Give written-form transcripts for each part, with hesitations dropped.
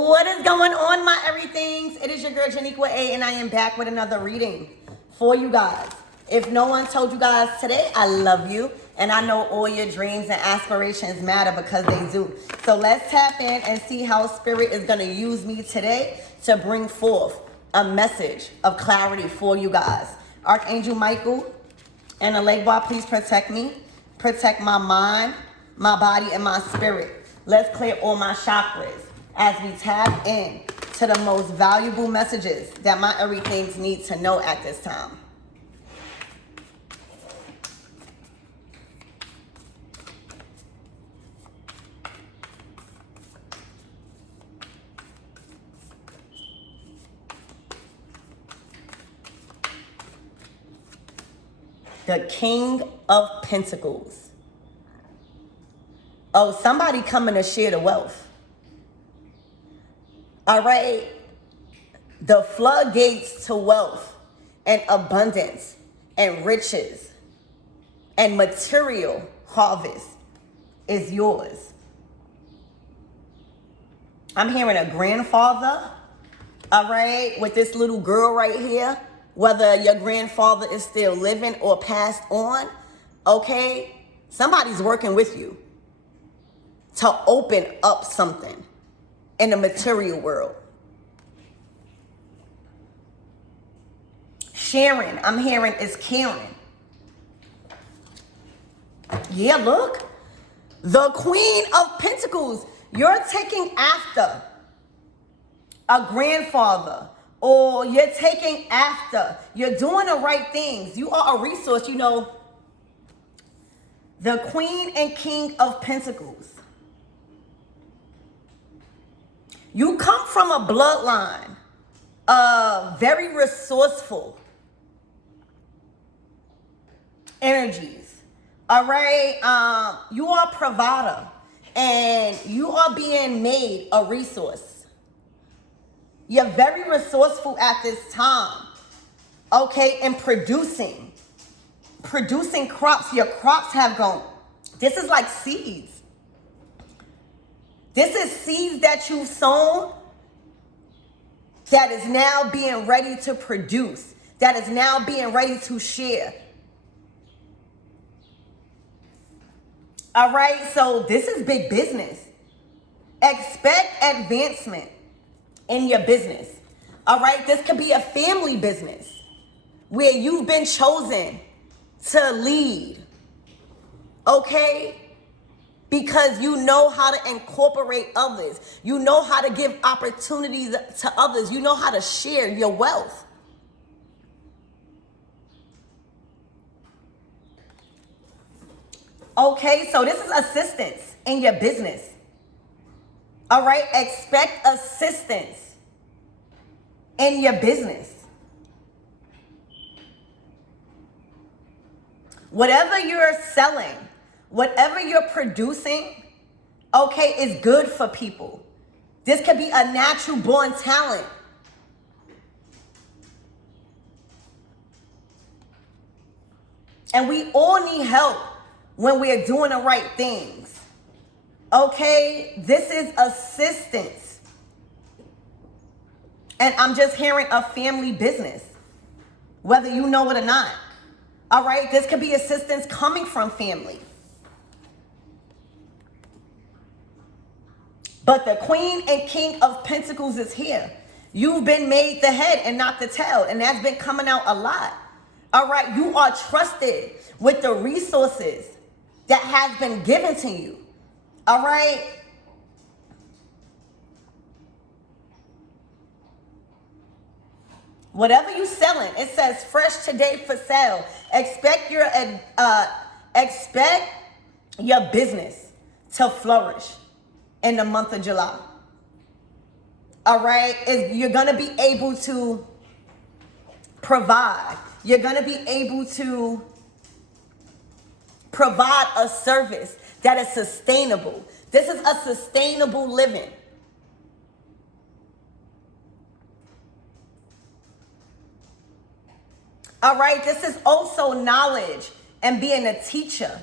What is going on, my everythings? It is your girl Janiqua A, and I am back with another reading for you guys. If no one told you guys today, I love you, and I know all your dreams and aspirations matter because they do. So let's tap in and see how Spirit is going to use me today to bring forth a message of clarity for you guys. Archangel Michael and the Lake Bar, please protect me. Protect my mind, my body, and my spirit. Let's clear all my chakras as we tap in to the most valuable messages that my everythings need to know at this time. The King of Pentacles. Oh, somebody coming to share the wealth. All right. The floodgates to wealth and abundance and riches and material harvest is yours. I'm hearing a grandfather, all right, with this little girl right here, whether your grandfather is still living or passed on, okay? Somebody's working with you to open up something in the material world. Sharing, I'm hearing, is caring. Yeah, look. The Queen of Pentacles. You're taking after a grandfather, or you're taking after. You're doing the right things. You are a resource, you know. The Queen and King of Pentacles. You come from a bloodline of very resourceful energies. All right. You are a provider, and you are being made a resource. You're very resourceful at this time. Okay, and producing crops. Your crops have gone. This is like seeds. This is seeds that you've sown that is now being ready to produce, that is now being ready to share. All right, so this is big business. Expect advancement in your business. All right, this could be a family business where you've been chosen to lead. Okay? Because you know how to incorporate others. You know how to give opportunities to others. You know how to share your wealth. Okay, so this is assistance in your business. All right, expect assistance in your business. Whatever you're selling, whatever you're producing, okay, is good for people. This could be a natural born talent. And we all need help when we're doing the right things. Okay, this is assistance. And I'm just hearing a family business, whether you know it or not. All right, this could be assistance coming from family. But the Queen and King of Pentacles is here. You've been made the head and not the tail, and that's been coming out a lot. All right, you are trusted with the resources that has been given to you. All right. Whatever you selling, it says fresh today for sale. Expect your business to flourish in the month of July. All right. You're going to be able to provide. You're going to be able to provide a service that is sustainable. This is a sustainable living. All right, this is also knowledge and being a teacher.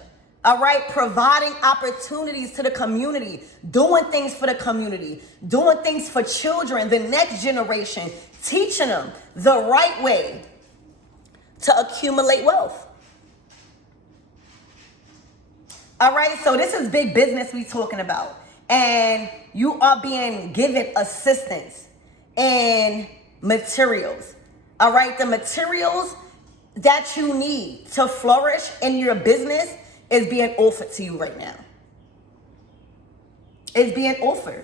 All right, providing opportunities to the community, doing things for the community, doing things for children, the next generation, teaching them the right way to accumulate wealth. All right, so this is big business we talking about. And you are being given assistance and materials. All right, the materials that you need to flourish in your business is being offered to you right now. It's being offered.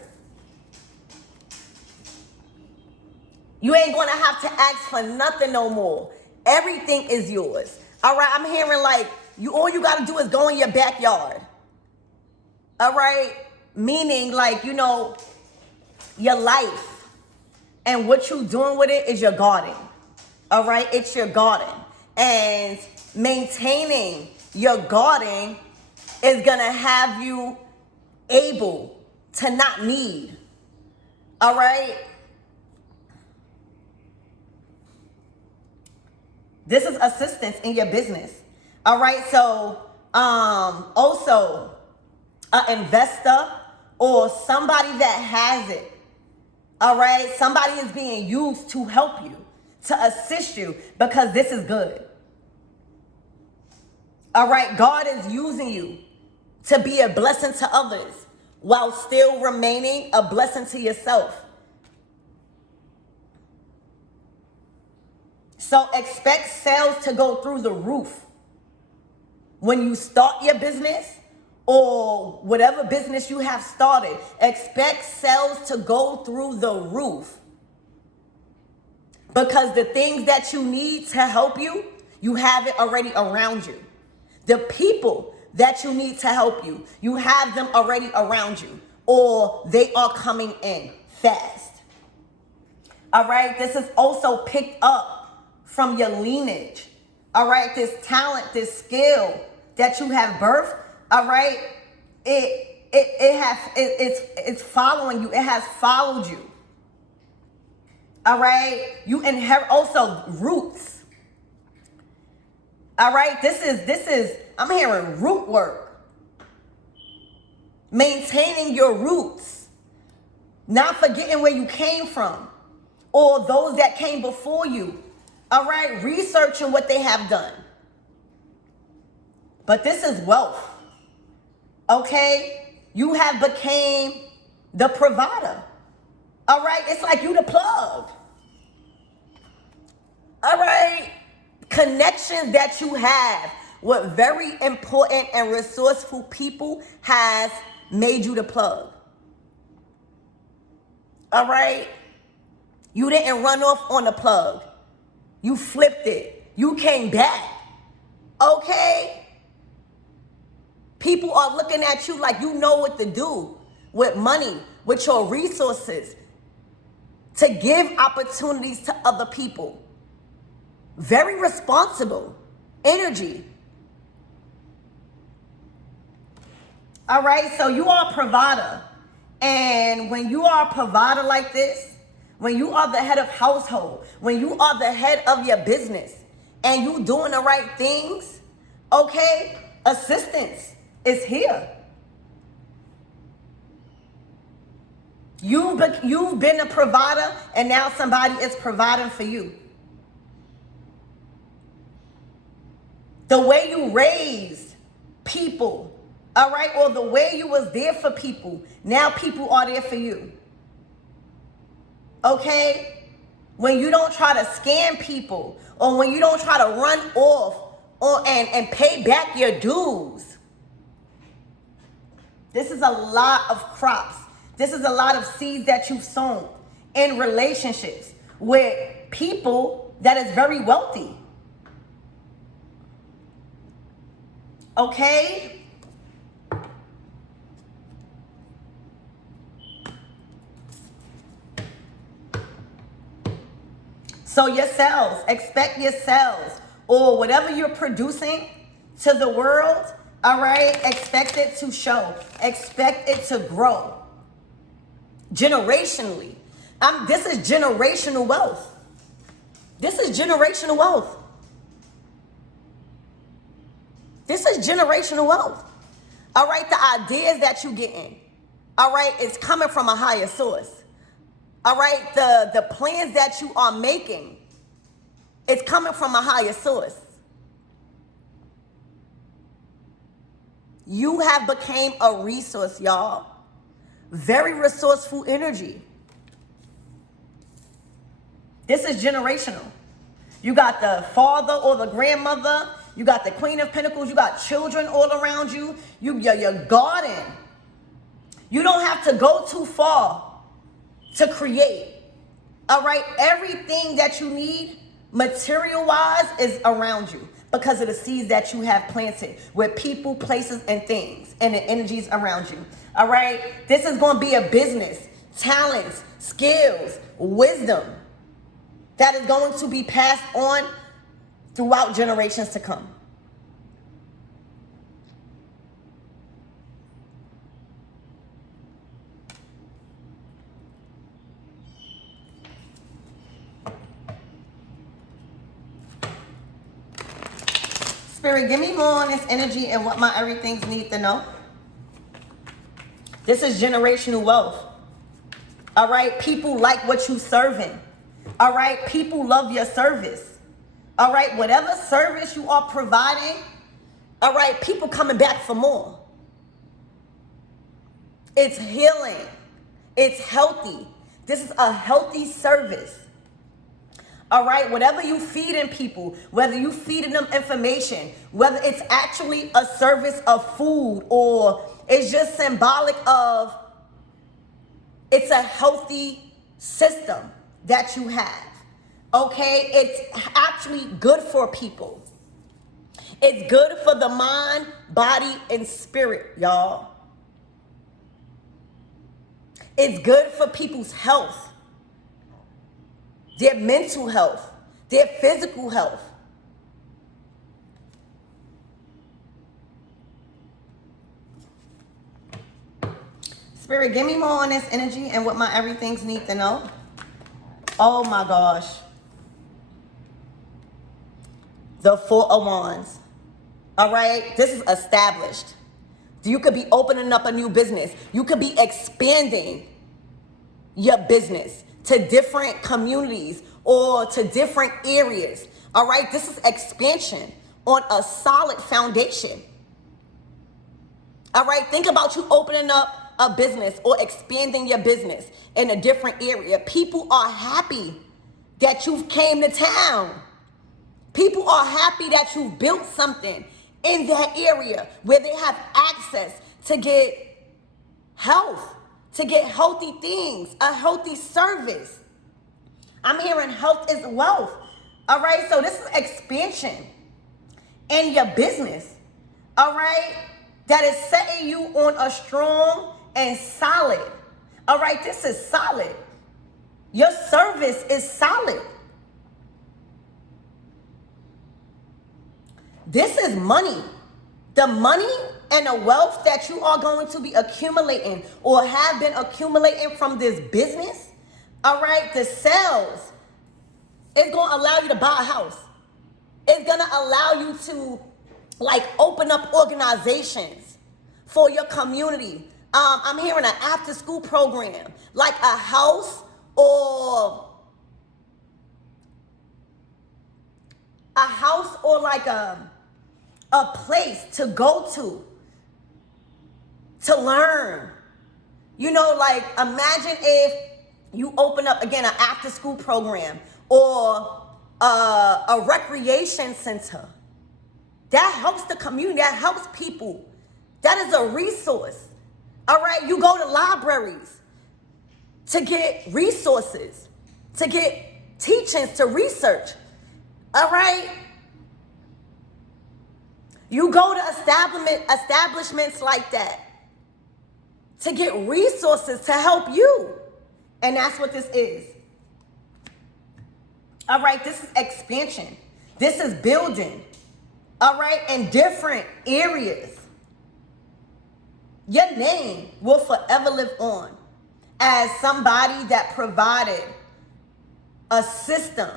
You ain't gonna have to ask for nothing no more. Everything is yours. All right, I'm hearing like all you gotta do is go in your backyard. All right, meaning like, your life and what you doing with it is your garden. All right, it's your garden. And maintaining your garden is gonna have you able to not need. All right. This is assistance in your business. All right. So, also an investor or somebody that has it. All right. Somebody is being used to help you, to assist you, because this is good. All right, God is using you to be a blessing to others while still remaining a blessing to yourself. So expect sales to go through the roof when you start your business or whatever business you have started. Expect sales to go through the roof because the things that you need to help you, you have it already around you. The people that you need to help you, you have them already around you, or they are coming in fast. All right, this is also picked up from your lineage. All right, this talent, this skill that you have birthed. All right, it's following you. It has followed you. All right, you inherit also roots. All right, this is, I'm hearing root work. Maintaining your roots. Not forgetting where you came from or those that came before you. All right, researching what they have done. But this is wealth. Okay, you have became the provider. All right, it's like you the plug. All right. Connections that you have with very important and resourceful people has made you the plug. All right? You didn't run off on the plug. You flipped it. You came back. Okay? People are looking at you like you know what to do with money, with your resources, to give opportunities to other people. Very responsible energy. All right, so you are a provider. And when you are a provider like this, when you are the head of household, when you are the head of your business, and you doing the right things, okay, assistance is here. You've been a provider, and now somebody is providing for you. The way you raised people, all right, or the way you was there for people, now people are there for you. Okay? When you don't try to scam people, or when you don't try to run off and pay back your dues. This is a lot of crops. This is a lot of seeds that you've sown in relationships with people that is very wealthy. Okay? So your sales, expect your sales or whatever you're producing to the world, all right? Expect it to show. Expect it to grow. Generationally. This is generational wealth. This is generational wealth. This is generational wealth. All right, the ideas that you getting, all right, is coming from a higher source. All right, the plans that you are making, it's coming from a higher source. You have became a resource, y'all. Very resourceful energy. This is generational. You got the father or the grandmother. You got the Queen of Pentacles. You got children all around you. Your garden. You don't have to go too far to create. All right? Everything that you need, material-wise, is around you because of the seeds that you have planted with people, places, and things, and the energies around you. All right? This is going to be a business, talents, skills, wisdom that is going to be passed on throughout generations to come. Spirit, give me more on this energy and what my everythings need to know. This is generational wealth. All right? People like what you serving. All right? People love your service. All right? Whatever service you are providing, all right, people coming back for more. It's healing. It's healthy. This is a healthy service. All right, whatever you feeding people, whether you feeding them information, whether it's actually a service of food or it's just symbolic of, it's a healthy system that you have. Okay, it's actually good for people. It's good for the mind, body, and spirit, y'all. It's good for people's health. Their mental health, their physical health. Spirit, give me more on this energy and what my everythings need to know. Oh my gosh. The Four of Wands. All right, this is established. You could be opening up a new business. You could be expanding your business to different communities or to different areas. All right, this is expansion on a solid foundation. All right, think about you opening up a business or expanding your business in a different area. People are happy that you've came to town. People are happy that you've built something in that area where they have access to get health, to get healthy things, a healthy service. I'm hearing health is wealth. All right, so this is expansion in your business. All right, that is setting you on a strong and solid. All right, this is solid. Your service is solid. This is money. The money and the wealth that you are going to be accumulating or have been accumulating from this business, all right, the sales, it's going to allow you to buy a house. It's going to allow you to, like, open up organizations for your community. I'm hearing an after-school program, like a house or like a place to go to learn. You know, like, imagine if you open up, again, an after-school program or a recreation center. That helps the community. That helps people. That is a resource. All right, you go to libraries to get resources, to get teachings, to research. All right? You go to establishments like that to get resources to help you. And that's what this is. All right, this is expansion. This is building. All right, in different areas. Your name will forever live on as somebody that provided a system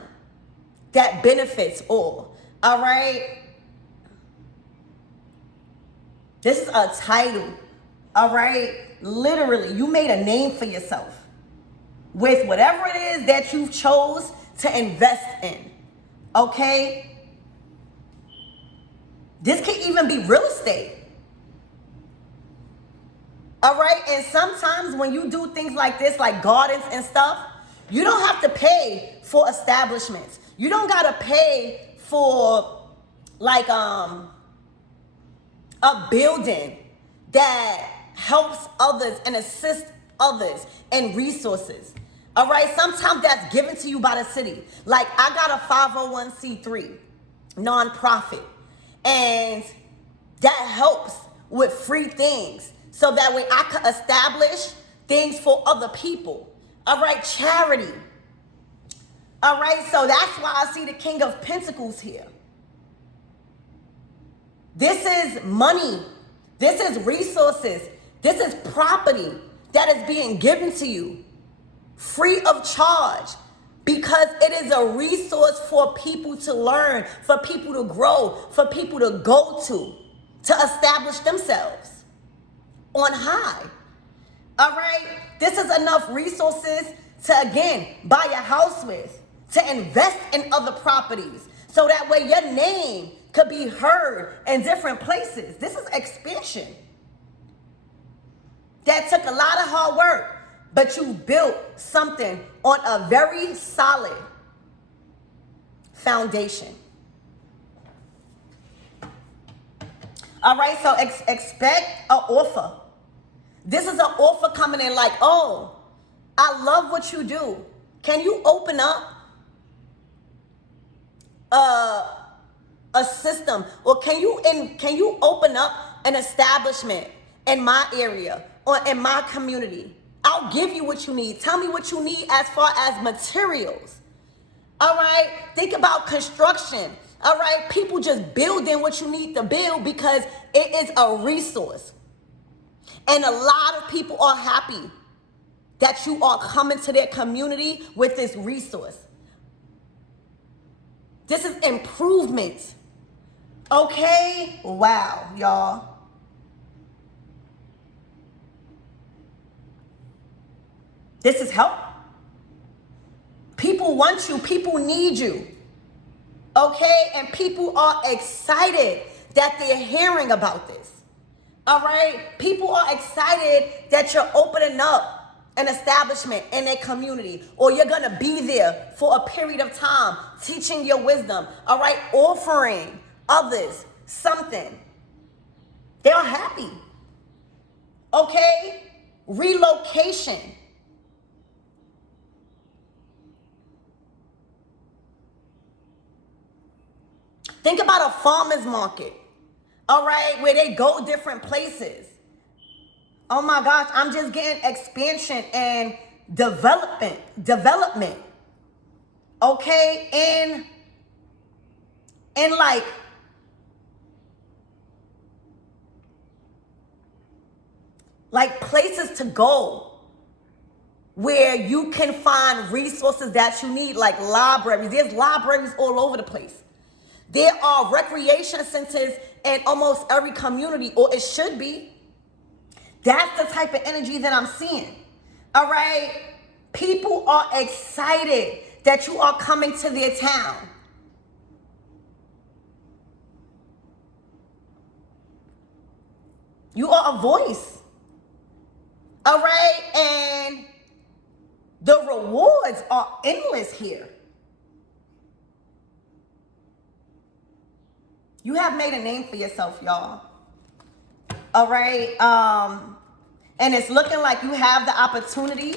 that benefits all. All right? This is a title, all right? Literally, you made a name for yourself with whatever it is that you chose to invest in, okay? This can even be real estate. All right, and sometimes when you do things like this, like gardens and stuff, you don't have to pay for establishments. You don't gotta pay for like a building that helps others and assists others and resources. All right, sometimes that's given to you by the city. Like I got a 501c3 nonprofit, and that helps with free things. So that way I could establish things for other people. All right, charity. All right, so that's why I see the King of Pentacles here. This is money. This is resources. This is property that is being given to you free of charge, because it is a resource for people to learn, for people to grow, for people to go to establish themselves on high. All right, this is enough resources to, again, buy a house with, to invest in other properties, so that way your name could be heard in different places. This is expansion. That took a lot of hard work, but you built something on a very solid foundation. All right, so expect an offer. This is an offer coming in like, oh, I love what you do. Can you open up a system, or can you open up an establishment in my area or in my community? I'll give you what you need. Tell me what you need as far as materials. All right, think about construction. All right, people just building what you need to build because it is a resource. And a lot of people are happy that you are coming to their community with this resource. This is improvement. Okay? Wow, y'all. This is help. People want you. People need you. Okay? And people are excited that they're hearing about this. All right? People are excited that you're opening up an establishment in their community, or you're going to be there for a period of time, teaching your wisdom. All right? Offering others something. They are happy. Okay? Relocation. Think about a farmer's market. All right, where they go different places. Oh my gosh, I'm just getting expansion and development. Okay, and like places to go where you can find resources that you need, like libraries. There's libraries all over the place. There are recreation centers in almost every community, or it should be. That's the type of energy that I'm seeing. All right? People are excited that you are coming to their town. You are a voice. All right? And the rewards are endless here. You have made a name for yourself, y'all. All right? And it's looking like you have the opportunity.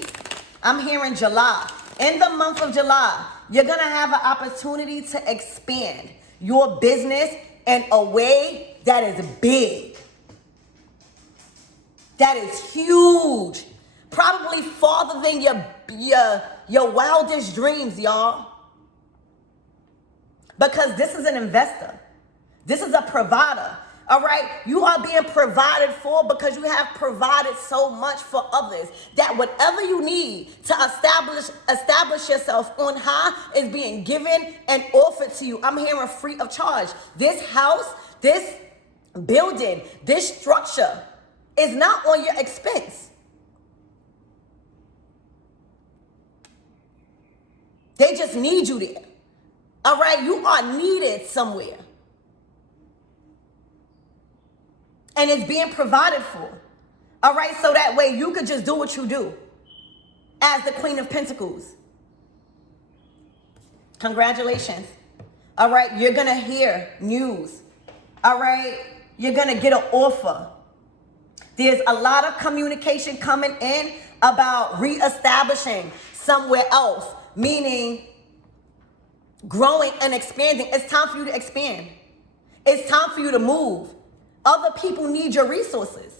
I'm hearing July. In the month of July, you're going to have an opportunity to expand your business in a way that is big. That is huge. Probably farther than your wildest dreams, y'all. Because this is an investor. This is a provider. All right, you are being provided for because you have provided so much for others that whatever you need to establish yourself on high is being given and offered to you. I'm hearing free of charge. This house, this building, this structure is not on your expense. They just need you there. All right, you are needed somewhere. And it's being provided for. All right, so that way you could just do what you do as the Queen of Pentacles. Congratulations. All right, you're going to hear news. All right, you're going to get an offer. There's a lot of communication coming in about reestablishing somewhere else, meaning growing and expanding. It's time for you to expand. It's time for you to move. Other people need your resources.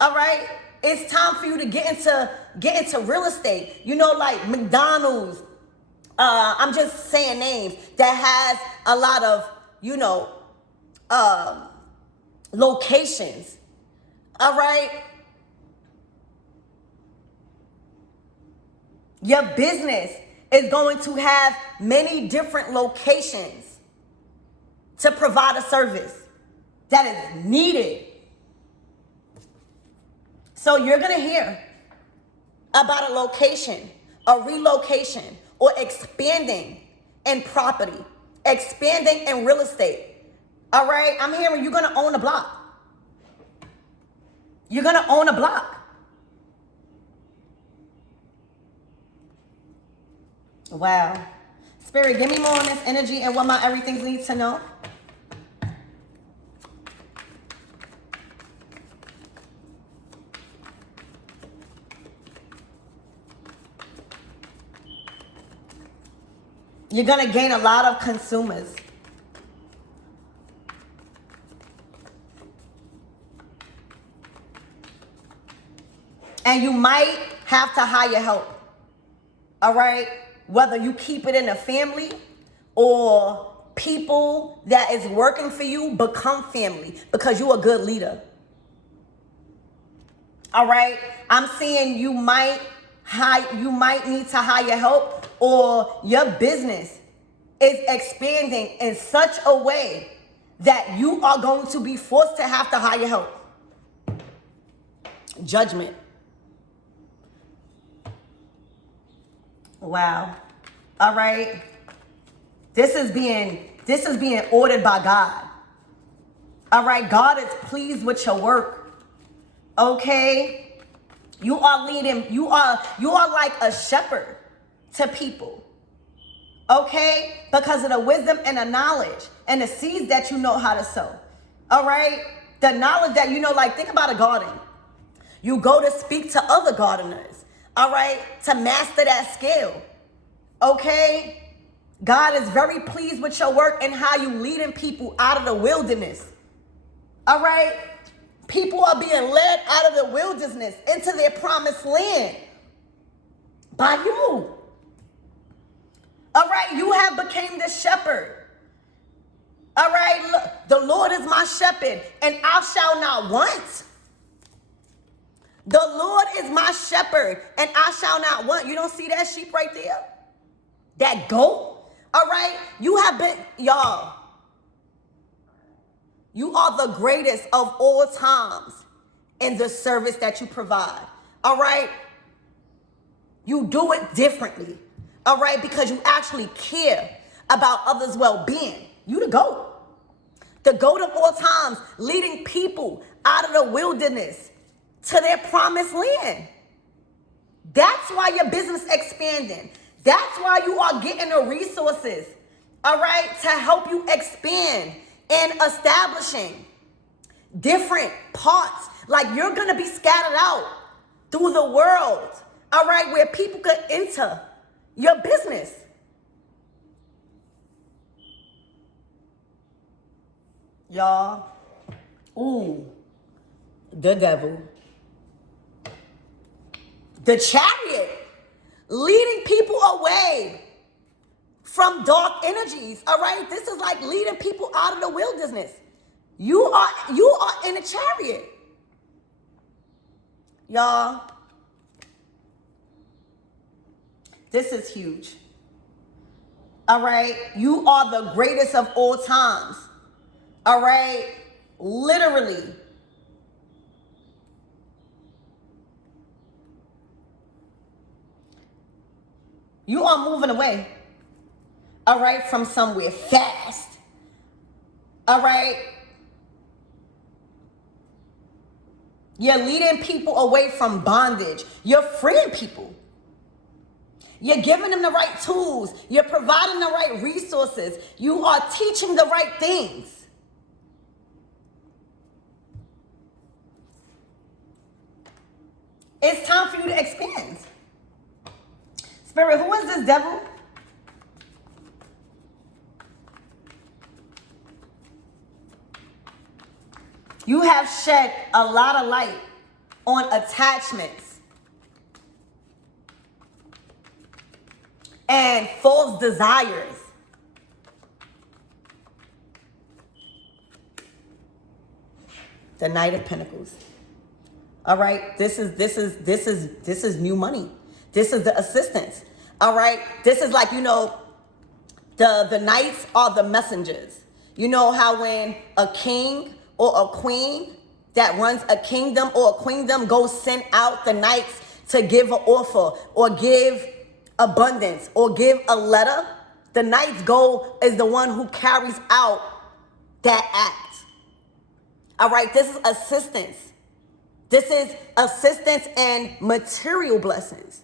All right? It's time for you to get into real estate. You know, like McDonald's. I'm just saying names that has a lot of, you know, locations. All right? Your business is going to have many different locations to provide a service that is needed. So you're going to hear about a location, a relocation, or expanding in property, expanding in real estate. All right? I'm hearing you're going to own a block. You're going to own a block. Wow. Spirit, give me more on this energy and what my everything needs to know. You're going to gain a lot of consumers. And you might have to hire help. All right? Whether you keep it in a family or people that is working for you become family because you're a good leader. All right? I'm seeing you might need to hire help, or your business is expanding in such a way that you are going to be forced to have to hire help. Judgment. Wow. All right. This is being ordered by God. All right. God is pleased with your work. Okay. You are leading. You are like a shepherd to people. Okay. Because of the wisdom and the knowledge and the seeds that you know how to sow. All right. The knowledge that you know, like think about a garden. You go to speak to other gardeners. All right, to master that skill. Okay? God is very pleased with your work and how you leading people out of the wilderness. All right? People are being led out of the wilderness into their promised land by you. All right? You have become the shepherd. All right? Look, the Lord is my shepherd and I shall not want. The Lord is my shepherd, and I shall not want. You don't see that sheep right there? That goat? All right? You have been, y'all. You are the greatest of all times in the service that you provide. All right? You do it differently. All right? Because you actually care about others' well-being. You the goat. The goat of all times, leading people out of the wilderness to their promised land. That's why your business expanding. That's why you are getting the resources, all right, to help you expand and establishing different parts. Like you're going to be scattered out through the world, all right, where people could enter your business. Y'all, ooh, the devil. The Chariot, leading people away from dark energies, all right? This is like leading people out of the wilderness. You are in a chariot. Y'all, this is huge. All right? You are the greatest of all times. All right? Literally. You are moving away, all right, from somewhere fast, all right? You're leading people away from bondage. You're freeing people. You're giving them the right tools. You're providing the right resources. You are teaching the right things. It's time for you to expand. Spirit, who is this devil? You have shed a lot of light on attachments and false desires. The Knight of Pentacles. All right, this is new money. This is the assistance. All right, this is like, the knights are the messengers. You know how when a king or a queen that runs a kingdom or a queendom goes send out the knights to give an offer or give abundance or give a letter, the knight's goal is the one who carries out that act. All right, this is assistance. This is assistance and material blessings,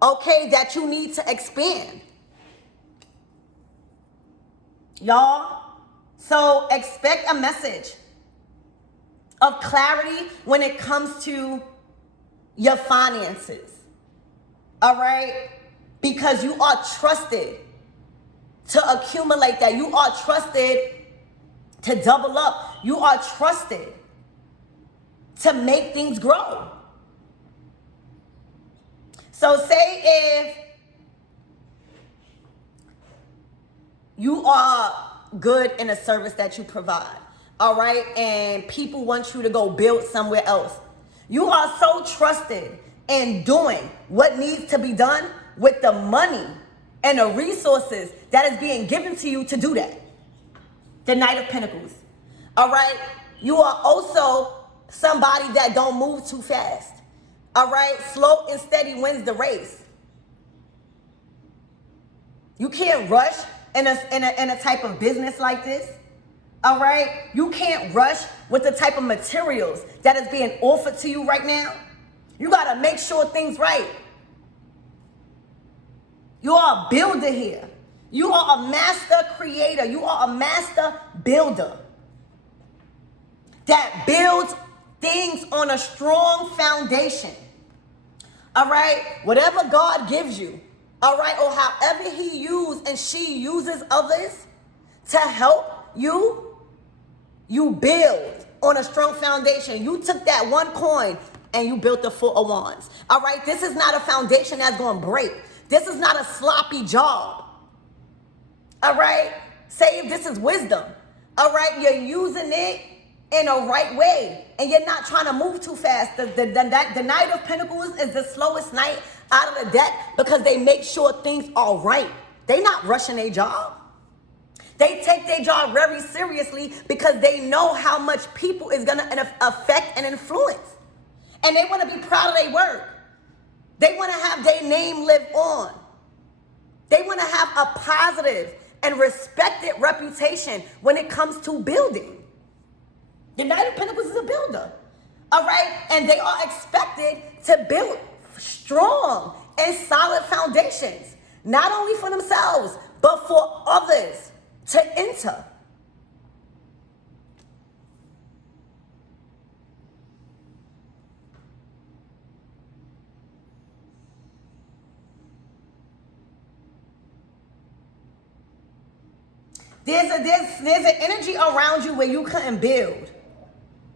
okay, that you need to expand. Y'all, so expect a message of clarity when it comes to your finances, all right? Because you are trusted to accumulate that. You are trusted to double up. You are trusted to make things grow. So say if you are good in a service that you provide, all right, and people want you to go build somewhere else. You are so trusted in doing what needs to be done with the money and the resources that is being given to you to do that. The Knight of Pentacles. All right, you are also somebody that don't move too fast. All right, slow and steady wins the race. You can't rush in a type of business like this. All right, you can't rush with the type of materials that is being offered to you right now. You gotta make sure things right. You are a builder here. You are a master creator. You are a master builder that builds things on a strong foundation. All right, whatever God gives you, all right, or however he uses and she uses others to help you, you build on a strong foundation. You took that one coin and you built the 4 of Wands. All right, this is not a foundation that's going to break. This is not a sloppy job. All right, say if this is wisdom. All right, you're using it in a right way and you're not trying to move too fast. The Knight of Pentacles is the slowest knight out of the deck because they make sure things are right. They're not rushing their job. They take their job very seriously because they know how much people is going to affect and influence. And they want to be proud of their work. They want to have their name live on. They want to have a positive and respected reputation when it comes to building. The Knight of Pentacles is a builder, all right? And they are expected to build strong and solid foundations, not only for themselves, but for others to enter. There's an energy around you where you couldn't build,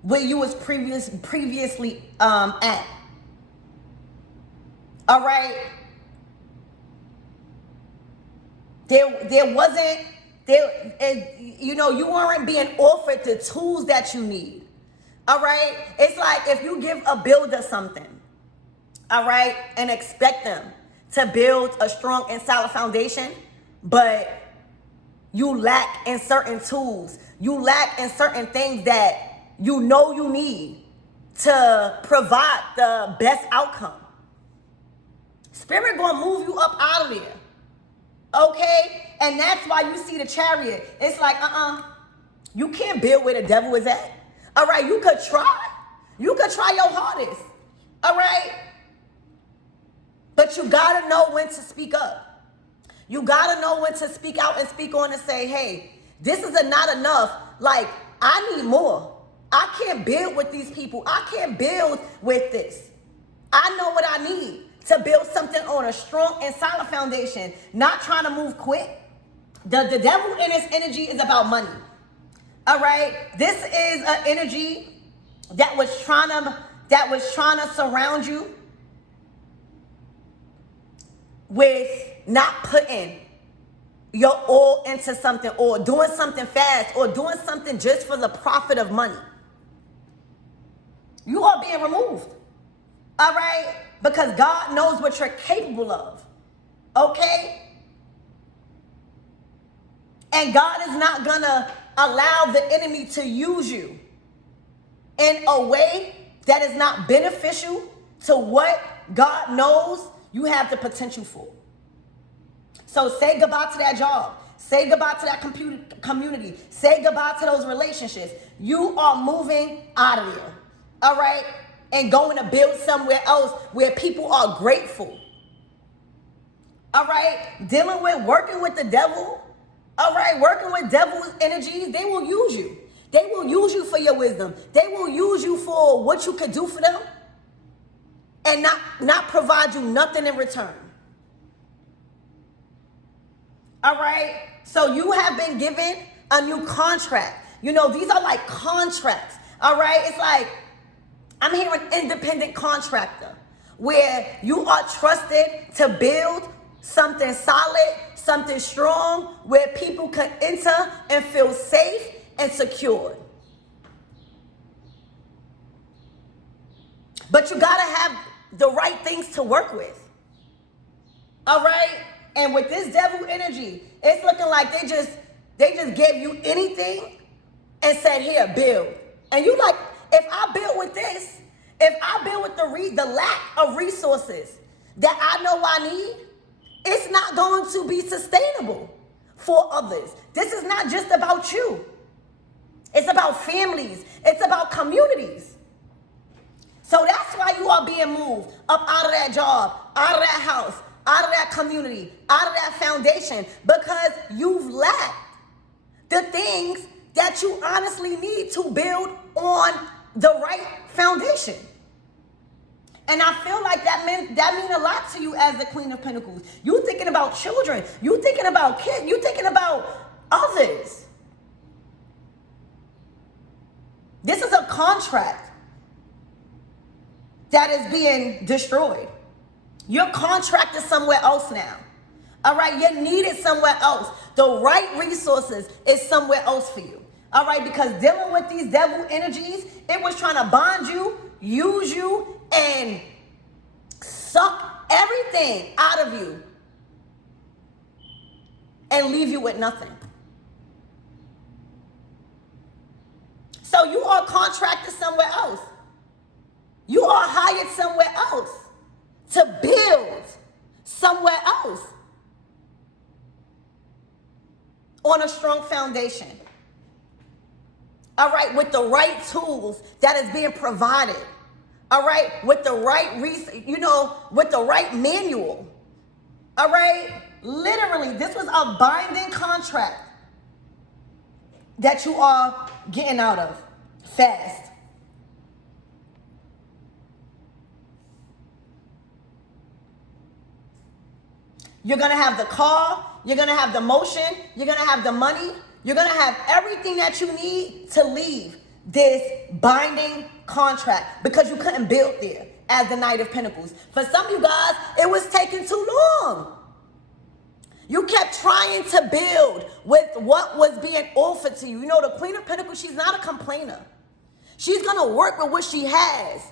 where you was previously at. All right. You weren't being offered the tools that you need. All right. It's like if you give a builder something, all right, and expect them to build a strong and solid foundation, but You lack in certain tools. You lack in certain things that you know you need to provide the best outcome. Spirit gonna move you up out of there. Okay? And that's why you see the Chariot. It's like, you can't build where the devil is at. All right, you could try. You could try your hardest. All right? But you gotta know when to speak up. You gotta know when to speak out and speak on and say, hey, this is not enough. Like, I need more. I can't build with these people. I can't build with this. I know what I need to build something on a strong and solid foundation, not trying to move quick. The devil in his energy is about money. All right? This is an energy that was trying to surround you with not putting your all into something, or doing something fast, or doing something just for the profit of money. You are being removed. All right? Because God knows what you're capable of. Okay? And God is not going to allow the enemy to use you in a way that is not beneficial to what God knows you have the potential for. So say goodbye to that job. Say goodbye to that community. Say goodbye to those relationships. You are moving out of there. All right? And going to build somewhere else where people are grateful. All right? Working with the devil. All right? Working with devil's energies, they will use you. They will use you for your wisdom. They will use you for what you could do for them and not provide you nothing in return. All right? So you have been given a new contract. You know, these are like contracts. All right? It's like, I'm hearing independent contractor, where you are trusted to build something solid, something strong, where people can enter and feel safe and secured. But you gotta have the right things to work with. All right? And with this devil energy, it's looking like they just gave you anything and said, here, build. And you like, if I build with this, if I build with the lack of resources that I know I need, it's not going to be sustainable for others. This is not just about you. It's about families. It's about communities. So that's why you are being moved up out of that job, out of that house, out of that community, out of that foundation, because you've lacked the things that you honestly need to build on the right foundation. And I feel like that means a lot to you as the Queen of Pentacles. You thinking about children. You thinking about kids. You thinking about others. This is a contract that is being destroyed. You're contracted somewhere else now. All right, you're needed somewhere else. The right resources is somewhere else for you. All right, because dealing with these devil energies, it was trying to bond you, use you, and suck everything out of you and leave you with nothing. So you are contracted somewhere else. You are hired somewhere else to build somewhere else on a strong foundation. All right, with the right tools that is being provided. All right, with the right with the right manual. All right, literally, this was a binding contract that you are getting out of fast. You're going to have the car, you're going to have the motion, you're going to have the money, you're going to have everything that you need to leave this binding contract because you couldn't build there as the Knight of Pentacles. For some of you guys, it was taking too long. You kept trying to build with what was being offered to you. You know, the Queen of Pentacles, she's not a complainer. She's going to work with what she has.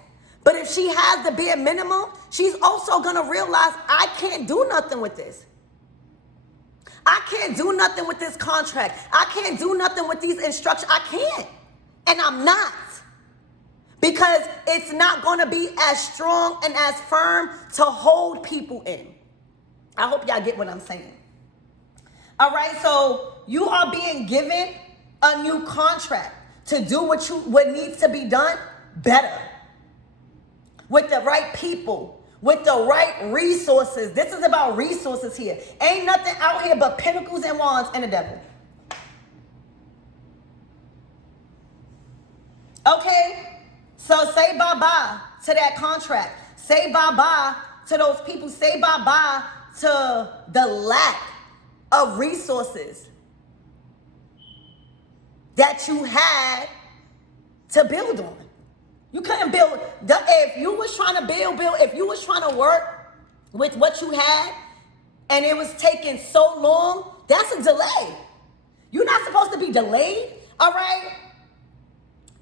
But if she has the bare minimum, she's also going to realize, I can't do nothing with this. I can't can't do nothing with this contract. I can't do nothing with these instructions. I can't. And I'm not. Because it's not going to be as strong and as firm to hold people in. I hope y'all get what I'm saying. All right, so you are being given a new contract to do what needs to be done better. With the right people, with the right resources. This is about resources here. Ain't nothing out here but pentacles and wands and the devil. Okay, so say bye-bye to that contract. Say bye-bye to those people. Say bye-bye to the lack of resources that you had to build on. You couldn't build. If you was trying to build, if you was trying to work with what you had and it was taking so long, that's a delay. You're not supposed to be delayed, all right?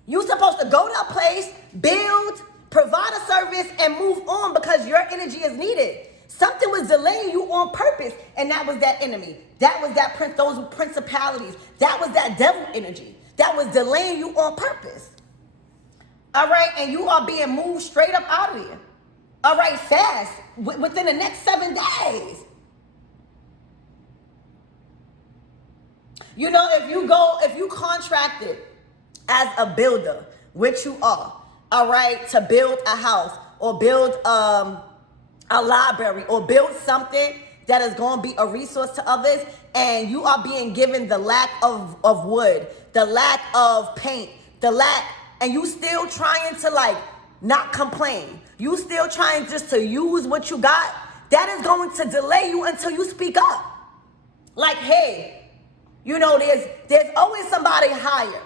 You're supposed to go to a place, build, provide a service, and move on because your energy is needed. Something was delaying you on purpose, and that was that enemy. That was those principalities. That was that devil energy. That was delaying you on purpose. All right, and you are being moved straight up out of here. All right, fast, within the next 7 days. You know, if you contracted as a builder, which you are, all right, to build a house or build a library or build something that is going to be a resource to others, and you are being given the lack of wood, the lack of paint, and you still trying to not complain. You still trying just to use what you got. That is going to delay you until you speak up. Like, hey, you know, there's always somebody higher,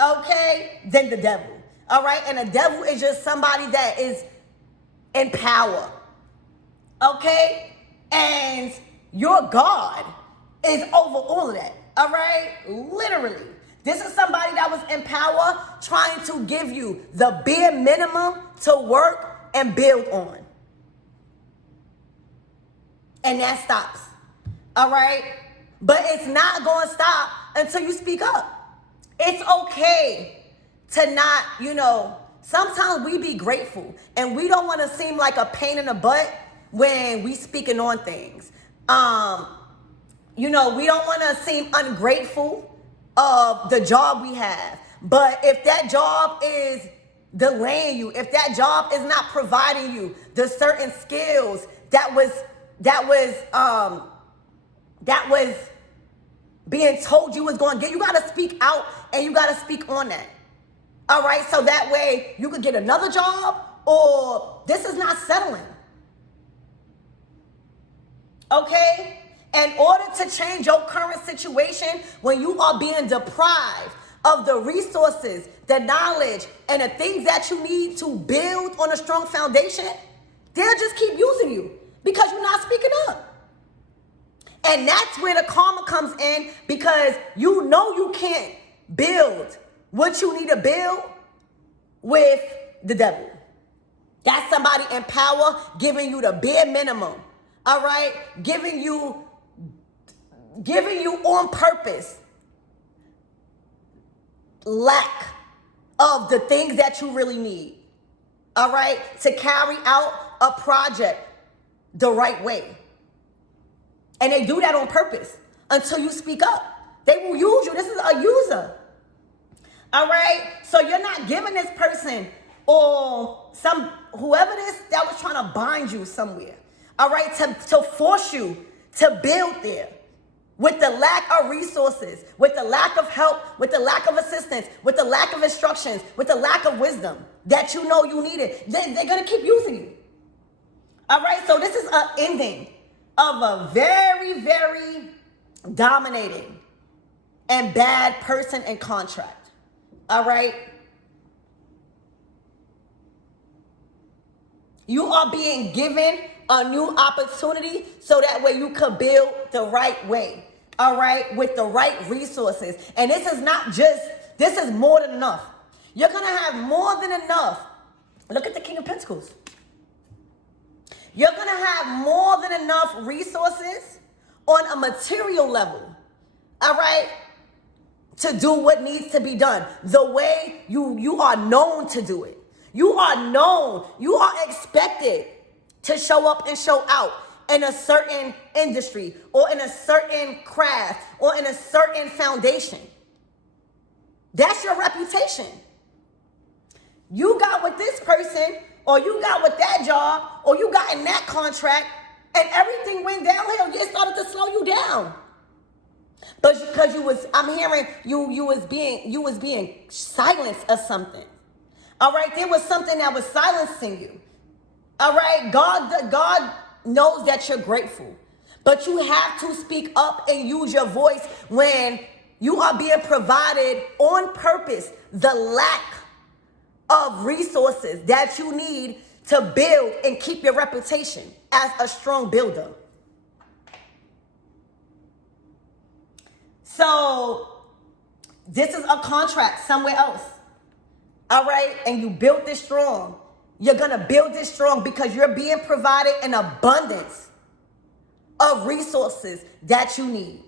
okay, than the devil. All right, and the devil is just somebody that is in power. Okay, and your God is over all of that. All right, literally. This is somebody that was in power trying to give you the bare minimum to work and build on. And that stops. All right? But it's not going to stop until you speak up. It's okay to not, sometimes we be grateful and we don't want to seem like a pain in the butt when we speaking on things. We don't want to seem ungrateful of the job we have. But if that job is delaying you, if that job is not providing you the certain skills that was being told you was going to get, you got to speak out and you got to speak on that. All right, so that way you could get another job, or this is not settling. Okay? In order to change your current situation, when you are being deprived of the resources, the knowledge, and the things that you need to build on a strong foundation, they'll just keep using you because you're not speaking up. And that's where the karma comes in, because you know you can't build what you need to build with the devil. That's somebody in power giving you the bare minimum. All right? Giving you on purpose lack of the things that you really need. All right? To carry out a project the right way. And they do that on purpose until you speak up. They will use you. This is a user. All right? So you're not giving this person or whoever it is that was trying to bind you somewhere, all right, to force you to build there with the lack of resources, with the lack of help, with the lack of assistance, with the lack of instructions, with the lack of wisdom that you know you needed. They're going to keep using you. All right? So this is an ending of a very, very dominating and bad person and contract. All right? You are being given a new opportunity so that way you could build the right way. All right? With the right resources. And this is more than enough. You're going to have more than enough. Look at the King of Pentacles. You're going to have more than enough resources on a material level, all right, to do what needs to be done the way you are known to do it. You are known, you are expected to show up and show out in a certain industry or in a certain craft or in a certain foundation. That's your reputation. You got with this person, or you got with that job, or you got in that contract, and everything went downhill. It started to slow you down. But because I'm hearing you was being silenced or something. All right, there was something that was silencing you. All right, God knows that you're grateful, but you have to speak up and use your voice when you are being provided on purpose the lack of resources that you need to build and keep your reputation as a strong builder. So this is a contract somewhere else. All right, and you built this strong. You're gonna build this strong because you're being provided an abundance of resources that you need.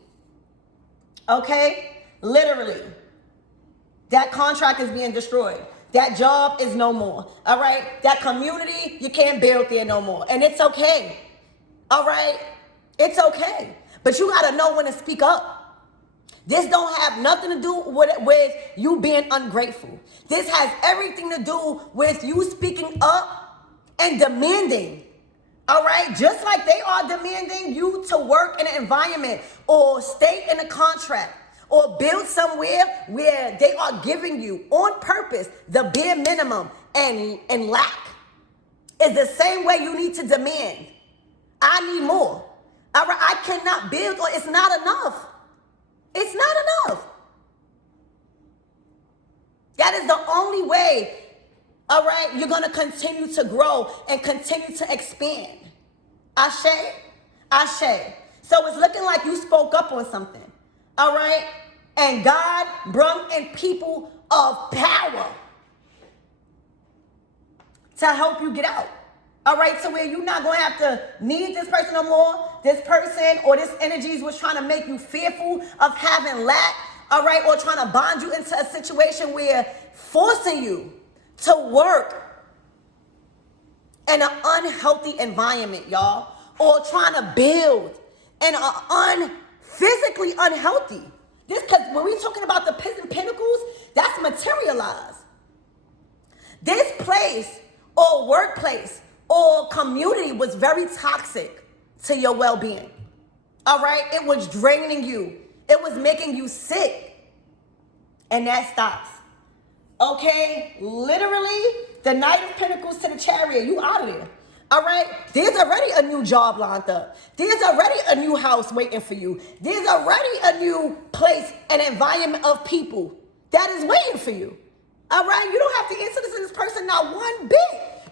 Okay? Literally. That contract is being destroyed. That job is no more. All right? That community, you can't build there no more. And it's okay. All right? It's okay. But you got to know when to speak up. This don't have nothing to do with you being ungrateful. This has everything to do with you speaking up and demanding. All right? Just like they are demanding you to work in an environment or stay in a contract or build somewhere where they are giving you on purpose the bare minimum and lack. It's the same way you need to demand. I need more. All right? I cannot build, or it's not enough. It's not enough. That is the only way, all right, you're going to continue to grow and continue to expand. Ashe? Ashe. So it's looking like you spoke up on something, all right? And God brought in people of power to help you get out. All right, so where you're not going to have to need this person no more. This person or this energies was trying to make you fearful of having lack, all right, or trying to bond you into a situation where forcing you to work in an unhealthy environment, y'all, or trying to build in an physically unhealthy. This, because when we're talking about the Pentacles, that's materialized. This place or workplace or community was very toxic to your well-being. All right? It was draining you. It was making you sick. And that stops. Okay? Literally, the Knight of Pentacles to the Chariot. You out of there. All right? There's already a new job lined up. There's already a new house waiting for you. There's already a new place, an environment of people that is waiting for you. All right? You don't have to answer this person not one bit.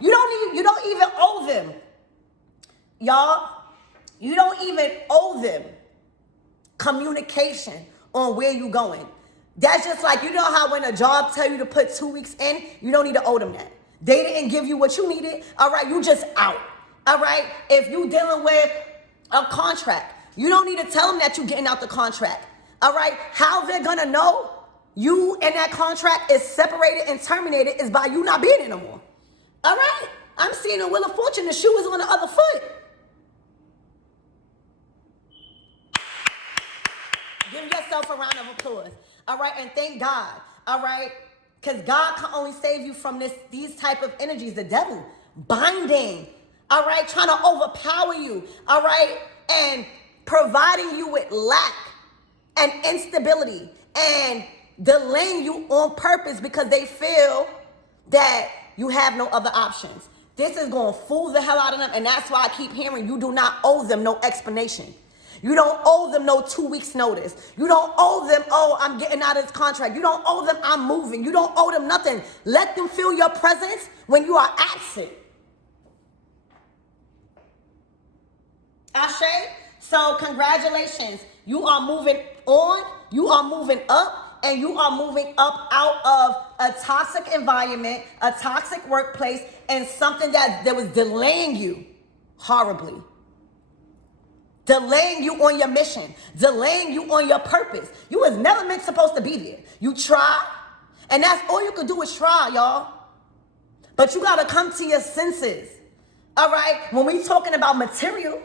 You don't even owe them. Y'all, you don't even owe them communication on where you're going. That's just like, you know how when a job tell you to put 2 weeks in, you don't need to owe them that. They didn't give you what you needed. All right, you just out. All right, if you dealing with a contract, you don't need to tell them that you're getting out the contract. All right, how they're gonna know you and that contract is separated and terminated is by you not being in no more. All right, I'm seeing a Wheel of Fortune. The shoe is on the other foot. Give yourself a round of applause. All right, and thank God. All right, because God can only save you from these type of energies. The devil binding. All right, trying to overpower you. All right, and providing you with lack and instability and delaying you on purpose because they feel that you have no other options. This is going to fool the hell out of them, and that's why I keep hearing you do not owe them no explanation. You don't owe them no 2 weeks notice. You don't owe them, oh, I'm getting out of this contract. You don't owe them, I'm moving. You don't owe them nothing. Let them feel your presence when you are absent. Ashe? So congratulations. You are moving on. You are moving up. And you are moving up out of a toxic environment, a toxic workplace, and something that was delaying you horribly. delaying you on your mission, delaying you on your purpose. You was never meant supposed to be there. You try, and that's all you can do is try, y'all. But you got to come to your senses, all right? When we talking about material,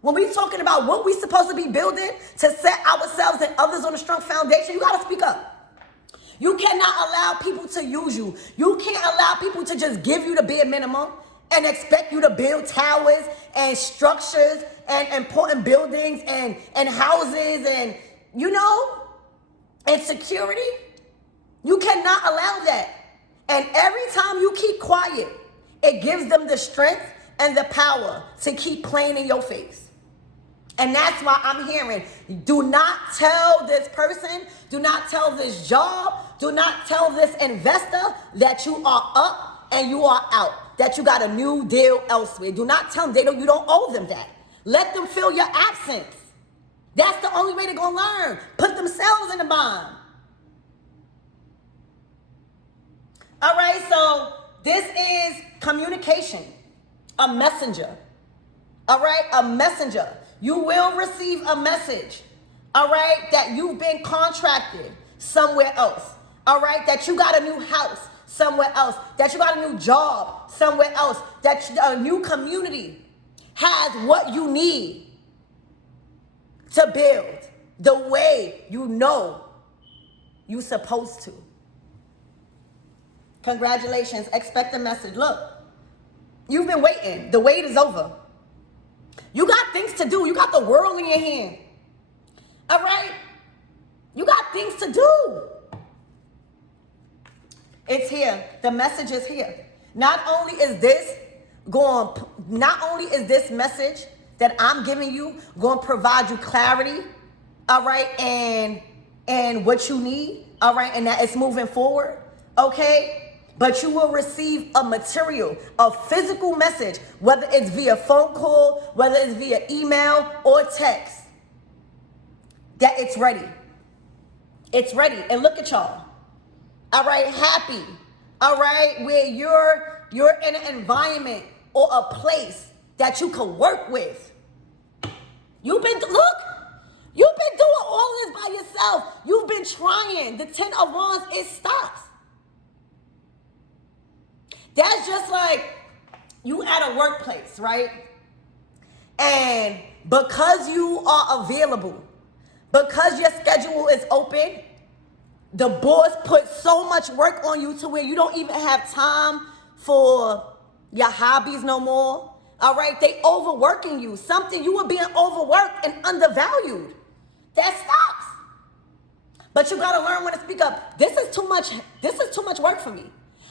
when we talking about what we supposed to be building to set ourselves and others on a strong foundation, you got to speak up. You cannot allow people to use you. You can't allow people to just give you the bare minimum and expect you to build towers and structures and important buildings and houses and, and security. You cannot allow that. And every time you keep quiet, it gives them the strength and the power to keep playing in your face. And that's why I'm hearing, do not tell this person, do not tell this job, do not tell this investor that you are up and you are out, that you got a new deal elsewhere. Do not tell them you don't owe them that. Let them feel your absence. That's the only way they're going to learn. Put themselves in the bind. All right, so this is communication, a messenger. All right, a messenger. You will receive a message, all right, that you've been contracted somewhere else, all right, that you got a new house somewhere else, that you got a new job somewhere else, that a new community has what you need to build the way you're supposed to. Congratulations, expect a message. Look, you've been waiting. The wait is over. You got things to do. You got the world in your hand. All right? You got things to do. It's here. The message is here. Not only is this message that I'm giving you going to provide you clarity, all right, and what you need, all right, and that it's moving forward, okay? But you will receive a physical message, whether it's via phone call, whether it's via email or text, that it's ready. It's ready. And look at y'all. All right, happy. All right, where you're in an environment or a place that you can work with. You've been doing all of this by yourself. You've been trying. The 10 of Wands, it stops. That's just like you at a workplace, right? And because you are available, because your schedule is open, the boss put so much work on you to where you don't even have time for your hobbies no more. All right, they overworking you. Something you were being overworked and undervalued. That stops. But you gotta learn when to speak up. This is too much work for me.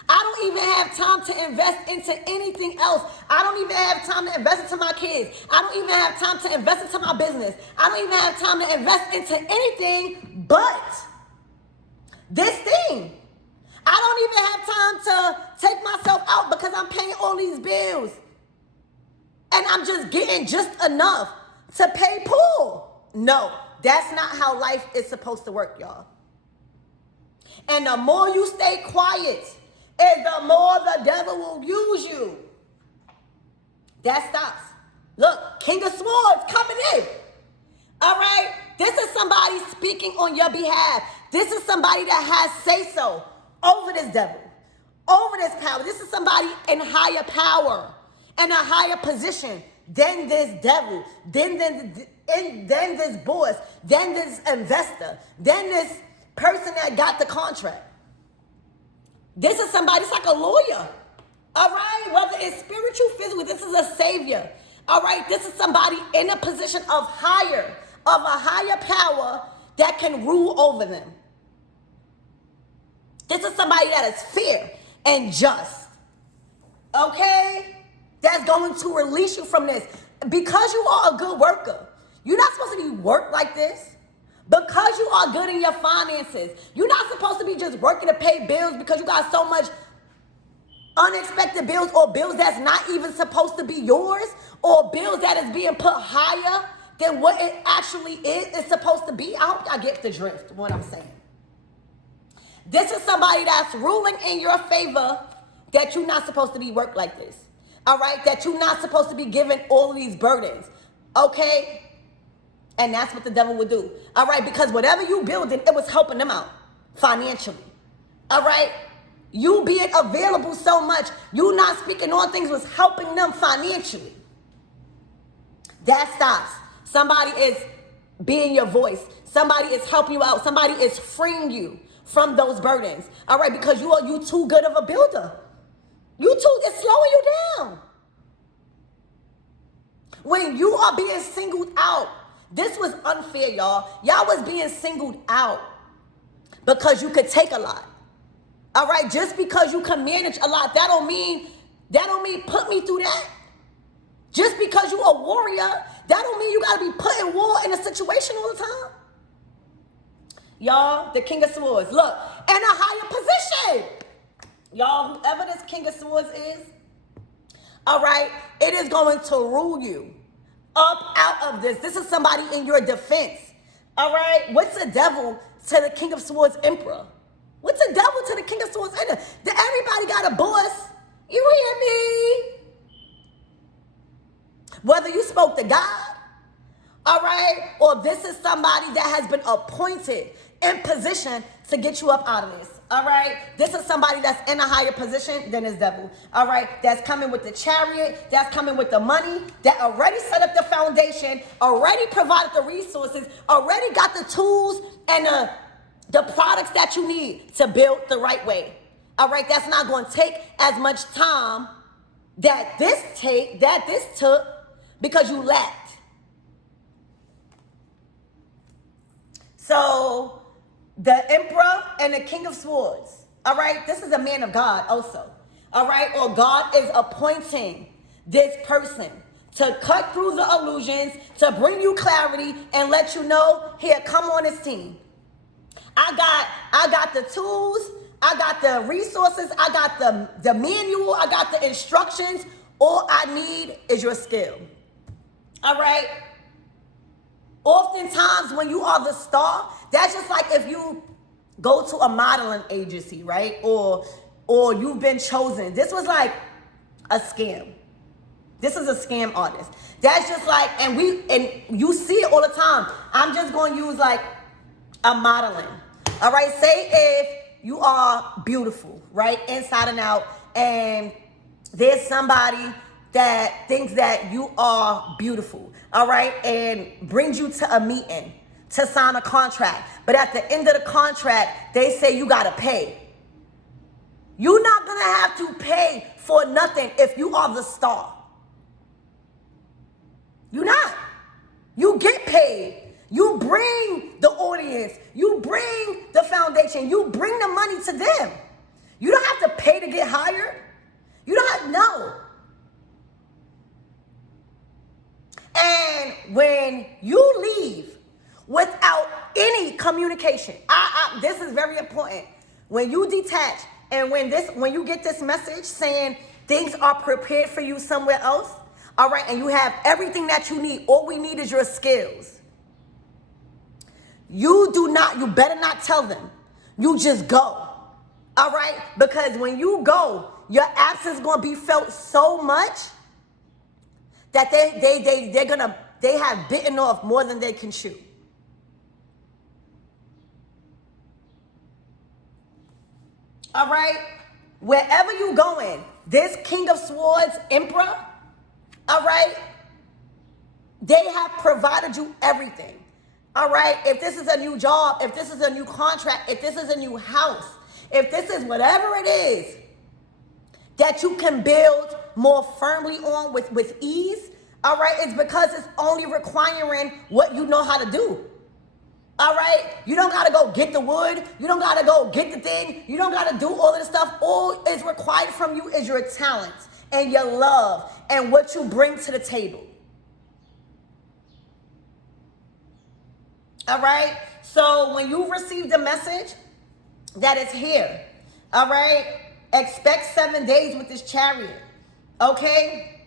I don't even have time to invest into anything else. I don't even have time to invest into my kids. I don't even have time to invest into my business. I don't even have time to invest into anything but this thing. I don't even have time to take myself out because I'm paying all these bills. And I'm just getting just enough to pay pool. No, that's not how life is supposed to work, y'all. And the more you stay quiet, and the more the devil will use you. That stops. Look, King of Swords coming in. All right? This is somebody speaking on your behalf. This is somebody that has say-so over this devil, over this power. This is somebody in higher power and a higher position than this devil, than this boss, than this investor, than this person that got the contract. This is somebody, it's like a lawyer, all right? Whether it's spiritual, physical, this is a savior, all right? This is somebody in a position of a higher power that can rule over them. This is somebody that is fair and just, okay? That's going to release you from this. Because you are a good worker, you're not supposed to be worked like this. Because you are good in your finances, you're not supposed to be just working to pay bills because you got so much unexpected bills or bills that's not even supposed to be yours or bills that is being put higher than what it actually is supposed to be. I hope y'all get the drift of what I'm saying. This is somebody that's ruling in your favor that you're not supposed to be worked like this. All right? That you're not supposed to be given all of these burdens. Okay? And that's what the devil would do. All right, because whatever you building, it was helping them out financially. All right, you being available so much, you not speaking on things was helping them financially. That stops. Somebody is being your voice. Somebody is helping you out. Somebody is freeing you from those burdens. All right, because you too good of a builder. It's slowing you down. When you are being singled out, this was unfair, y'all. Y'all was being singled out because you could take a lot. All right, just because you can manage a lot, that don't mean put me through that. Just because you a warrior, that don't mean you gotta be put in war in a situation all the time. Y'all, the King of Swords, look, in a higher position. Y'all, whoever this King of Swords is, all right, it is going to rule you up out of this. This is somebody in your defense. All right, what's the devil to the King of Swords Emperor? What's the devil to the King of Swords Emperor? Everybody got a boss. You hear me? Whether you spoke to God, all right, or this is somebody that has been appointed in position to get you up out of this. All right, this is somebody that's in a higher position than this devil. All right, that's coming with the chariot, that's coming with the money, that already set up the foundation, already provided the resources, already got the tools and the products that you need to build the right way. All right, that's not going to take as much time that this took because you lacked. So the Emperor and the King of Swords, all right, this is a man of God also, all right, or God is appointing this person to cut through the illusions, to bring you clarity and let you know, here, come on this team. I got the tools, I got the resources, I got the manual, I got the instructions. All I need is your skill. All right? Oftentimes when you are the star, that's just like if you go to a modeling agency, right? Or you've been chosen. This was like a scam. This is a scam artist. That's just like, and you see it all the time. I'm just going to use like a modeling. All right? Say if you are beautiful, right? Inside and out, and there's somebody that thinks that you are beautiful, all right, and brings you to a meeting to sign a contract. But at the end of the contract, they say you gotta pay. You're not gonna have to pay for nothing if you are the star. You're not. You get paid. You bring the audience. You bring the foundation. You bring the money to them. You don't have to pay to get hired. You don't have, no. And when you leave without any communication, this is very important. When you detach and when you get this message saying things are prepared for you somewhere else, all right, and you have everything that you need, all we need is your skills. You better not tell them. You just go, all right? Because when you go, your absence is going to be felt so much that they have bitten off more than they can chew. All right? Wherever you going, this King of Swords Emperor, all right, they have provided you everything. All right? If this is a new job, if this is a new contract, if this is a new house, if this is whatever it is that you can build more firmly on with ease, all right, it's because it's only requiring what you know how to do. All right? You don't got to go get the wood. You don't got to go get the thing. You don't got to do all of this stuff. All is required from you is your talents and your love and what you bring to the table. All right? So when you receive the message that is here, all right, expect 7 days with this chariot, okay?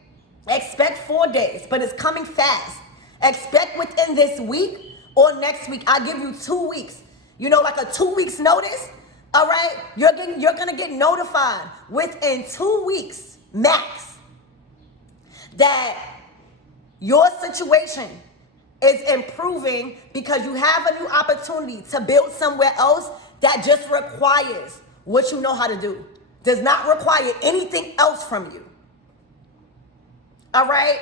Expect 4 days, but it's coming fast. Expect within this week or next week. I'll give you 2 weeks. You know, like a 2 weeks notice, all right? You're going to get notified within 2 weeks, max, that your situation is improving because you have a new opportunity to build somewhere else that just requires what you know how to do. Does not require anything else from you. All right?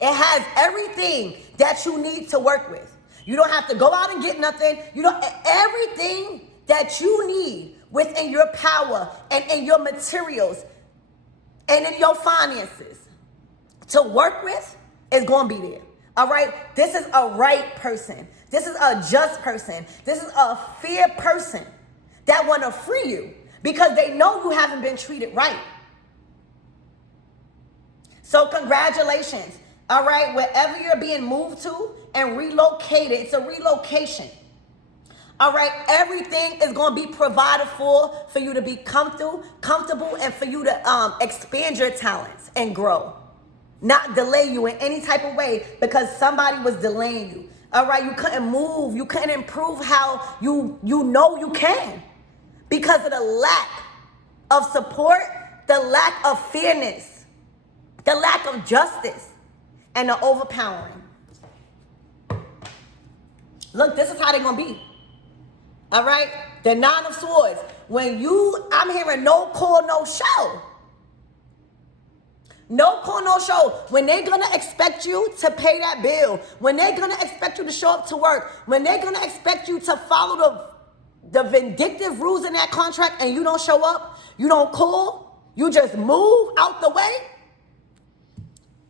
It has everything that you need to work with. You don't have to go out and get nothing. You don't, everything that you need within your power and in your materials and in your finances to work with is going to be there. All right? This is a right person. This is a just person. This is a fair person that want to free you because they know you haven't been treated right. So congratulations. All right? Wherever you're being moved to and relocated, it's a relocation. All right? Everything is going to be provided for you to be comfortable, and for you to expand your talents and grow. Not delay you in any type of way because somebody was delaying you. All right, you couldn't move. You couldn't improve how you know you can because of the lack of support, the lack of fairness, the lack of justice, and the overpowering. Look, this is how they're going to be. All right, the Nine of Swords. I'm hearing no call, no show. No call, no show. When they're going to expect you to pay that bill, when they're going to expect you to show up to work, when they're going to expect you to follow the vindictive rules in that contract and you don't show up, you don't call, you just move out the way,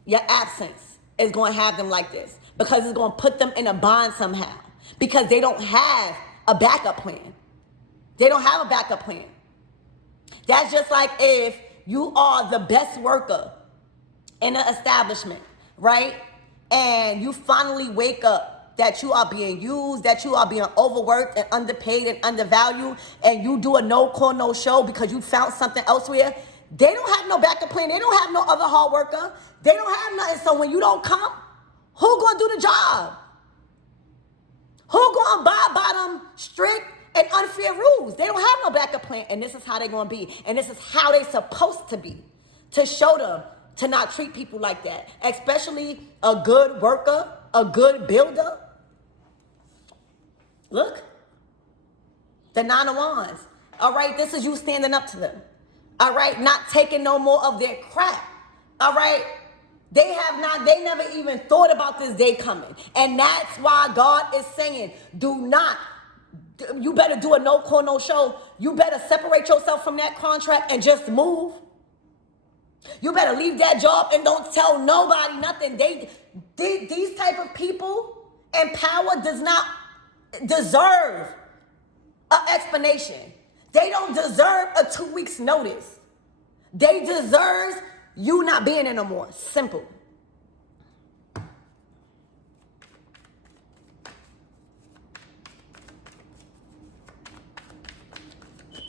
your absence is going to have them like this because it's going to put them in a bind somehow because they don't have a backup plan. They don't have a backup plan. That's just like if you are the best worker in an establishment, right? And you finally wake up that you are being used, that you are being overworked and underpaid and undervalued, and you do a no call, no show because you found something elsewhere. They don't have no backup plan. They don't have no other hard worker. They don't have nothing. So when you don't come, who gonna do the job? Who gonna abide by them strict and unfair rules? They don't have no backup plan, and this is how they're gonna be, and this is how they're supposed to be, to show them to not treat people like that, especially a good worker, a good builder. Look, the Nine of Wands. All right, this is you standing up to them. All right, not taking no more of their crap. All right, they never even thought about this day coming. And that's why God is saying, you better do a no call, no show. You better separate yourself from that contract and just move. You better leave that job and don't tell nobody nothing. These type of people in power does not deserve an explanation. They don't deserve a 2 weeks notice. They deserve you not being there no more. Simple.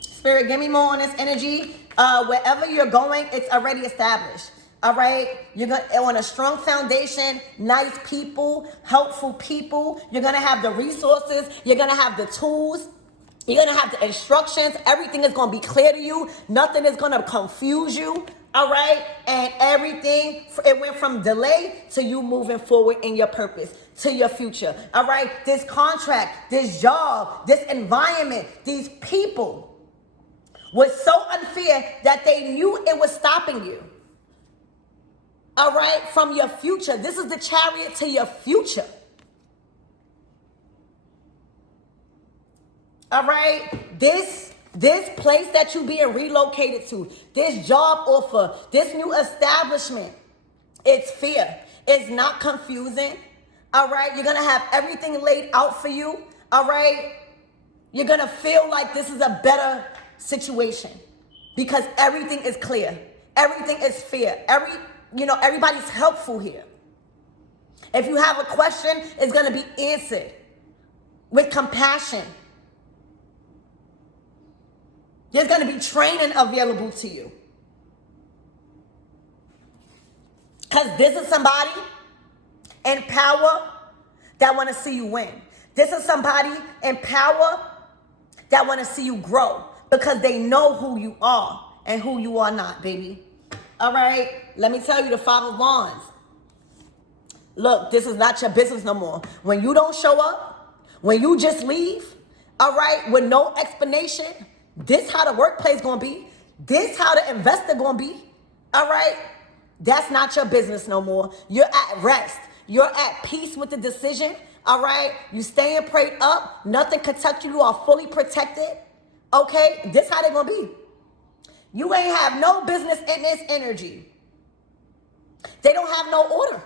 Spirit, give me more on this energy. Wherever you're going, it's already established. All right? You're on a strong foundation, nice people, helpful people. You're going to have the resources. You're going to have the tools. You're going to have the instructions. Everything is going to be clear to you. Nothing is going to confuse you. All right? And everything, it went from delay to you moving forward in your purpose, to your future. All right? This contract, this job, this environment, these people was so unfair that they knew it was stopping you. All right? From your future. This is the chariot to your future. All right? This place that you being relocated to, this job offer, this new establishment, it's fair. It's not confusing. All right? You're going to have everything laid out for you. All right? You're going to feel like this is a better situation because everything is clear. Everything is fair. Everybody's helpful here. If you have a question, it's going to be answered with compassion. There's going to be training available to you. Because this is somebody in power that want to see you win. This is somebody in power that want to see you grow because they know who you are and who you are not, baby. All right? Let me tell you the Five of Wands. Look, this is not your business no more. When you don't show up, when you just leave, all right, with no explanation, this how the workplace gonna be. This how the investor gonna be, all right? That's not your business no more. You're at rest. You're at peace with the decision, all right? You staying prayed up. Nothing can touch you. You are fully protected, okay? This how they gonna be. You ain't have no business in this energy. They don't have no order.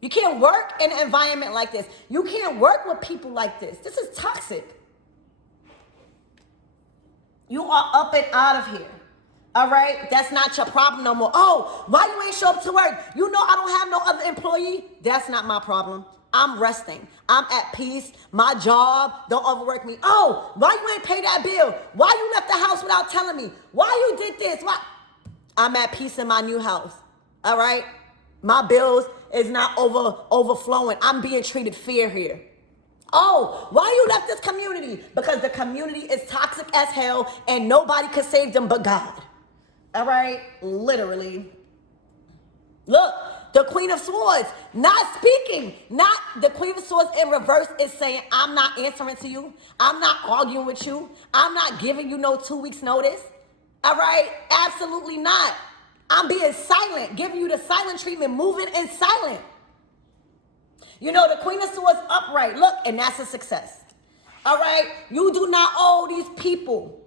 You can't work in an environment like this. You can't work with people like this. This is toxic. You are up and out of here. All right? That's not your problem no more. Oh, why you ain't show up to work? You know I don't have no other employee. That's not my problem. I'm resting. I'm at peace. My job don't overwork me. Oh, why you ain't pay that bill? Why you left the house without telling me? Why you did this? Why? I'm at peace in my new house. All right? My bills is not overflowing. I'm being treated fair here. Oh, why you left this community? Because the community is toxic as hell and nobody can save them but God. All right? Literally. Look, the Queen of Swords not speaking. Not the Queen of Swords in reverse is saying, I'm not answering to you. I'm not arguing with you. I'm not giving you no 2 weeks notice. All right? Absolutely not. I'm being silent, giving you the silent treatment, moving in silent. You know, the Queen of Swords upright. Look, and that's a success. All right? You do not owe these people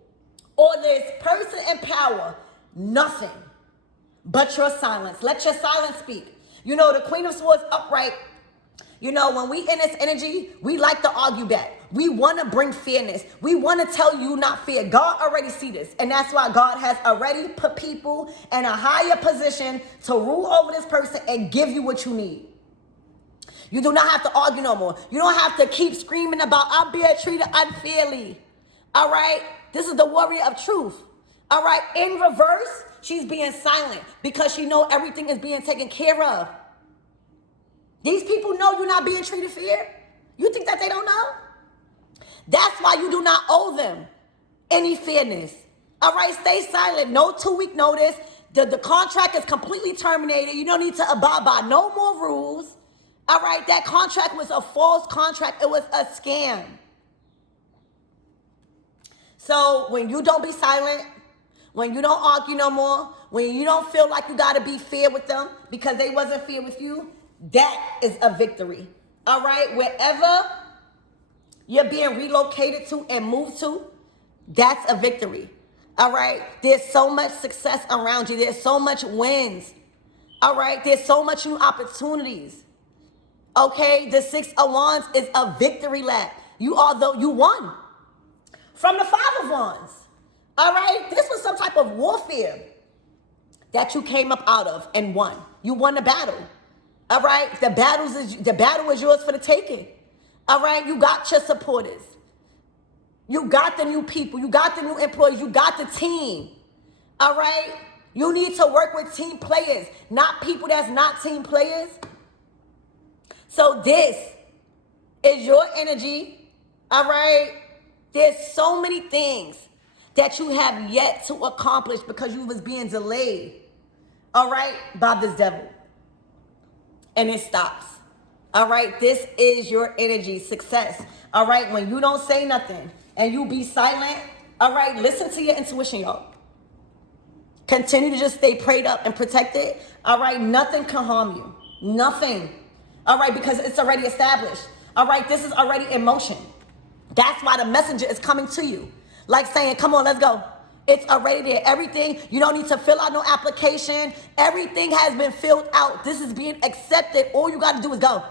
or this person in power nothing but your silence. Let your silence speak. You know, the Queen of Swords upright. You know, when we in this energy, we like to argue back. We want to bring fairness. We want to tell you not fair. God already see this. And that's why God has already put people in a higher position to rule over this person and give you what you need. You do not have to argue no more. You don't have to keep screaming about I'm being treated unfairly. All right? This is the warrior of truth. All right? In reverse, she's being silent because she know everything is being taken care of. These people know you're not being treated fair. You think that they don't know? That's why you do not owe them any fairness. All right, stay silent. No 2-week notice. The contract is completely terminated. You don't need to abide by no more rules. All right, that contract was a false contract. It was a scam. So when you don't be silent, when you don't argue no more, when you don't feel like you got to be fair with them because they wasn't fair with you, that is a victory. All right, wherever you're being relocated to and moved to, that's a victory. All right, there's so much success around you. There's so much wins. All right, there's so much new opportunities. Okay, the 6 of Wands is a victory lap. You won from the 5 of Wands. All right, this was some type of warfare that you came up out of and won. You won the battle. All right, the battle is yours for the taking. All right, you got your supporters. You got the new people. You got the new employees. You got the team. All right, you need to work with team players, not people that's not team players. So this is your energy. All right, there's so many things that you have yet to accomplish because you was being delayed. All right, by this devil. And it stops. All right, this is your energy, success. All right, when you don't say nothing and you be silent, all right, listen to your intuition, y'all. Continue to just stay prayed up and protected. All right, nothing can harm you. Nothing. All right, because it's already established. All right, this is already in motion. That's why the messenger is coming to you. Like saying, come on, let's go. It's already there. Everything, you don't need to fill out no application. Everything has been filled out. This is being accepted. All you got to do is go.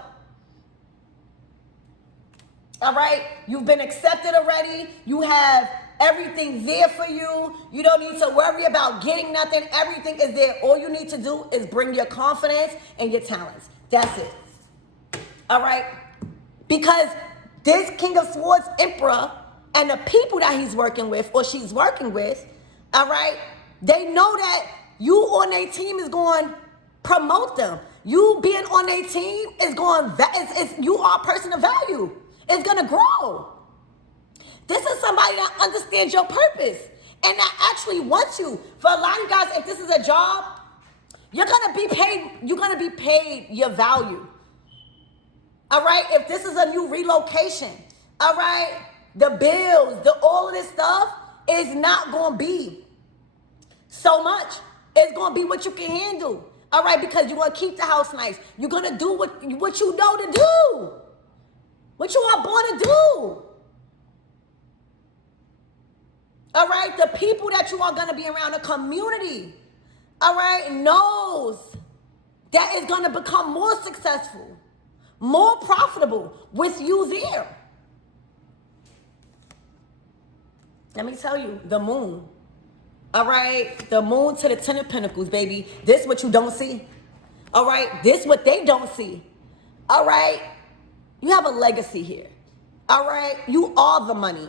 All right? You've been accepted already. You have everything there for you. You don't need to worry about getting nothing. Everything is there. All you need to do is bring your confidence and your talents. That's it. All right? Because this King of Swords Emperor and the people that he's working with or she's working with, all right, they know that you on their team is going to promote them. You being on their team is going, you are a person of value. It's going to grow. This is somebody that understands your purpose and that actually wants you. For a lot of you guys, if this is a job, You're going to be paid your value. All right? If this is a new relocation, all right? The bills, all of this stuff is not going to be so much. It's going to be what you can handle. All right? Because you're going to keep the house nice. You're going to do what you know to do. What you are born to do. All right? The people that you are going to be around, the community, all right, knows that it's going to become more successful, more profitable with you there. Let me tell you, the moon. All right, the moon to the Ten of Pentacles, baby. This what you don't see. All right, this what they don't see. All right, you have a legacy here. All right, you are the money.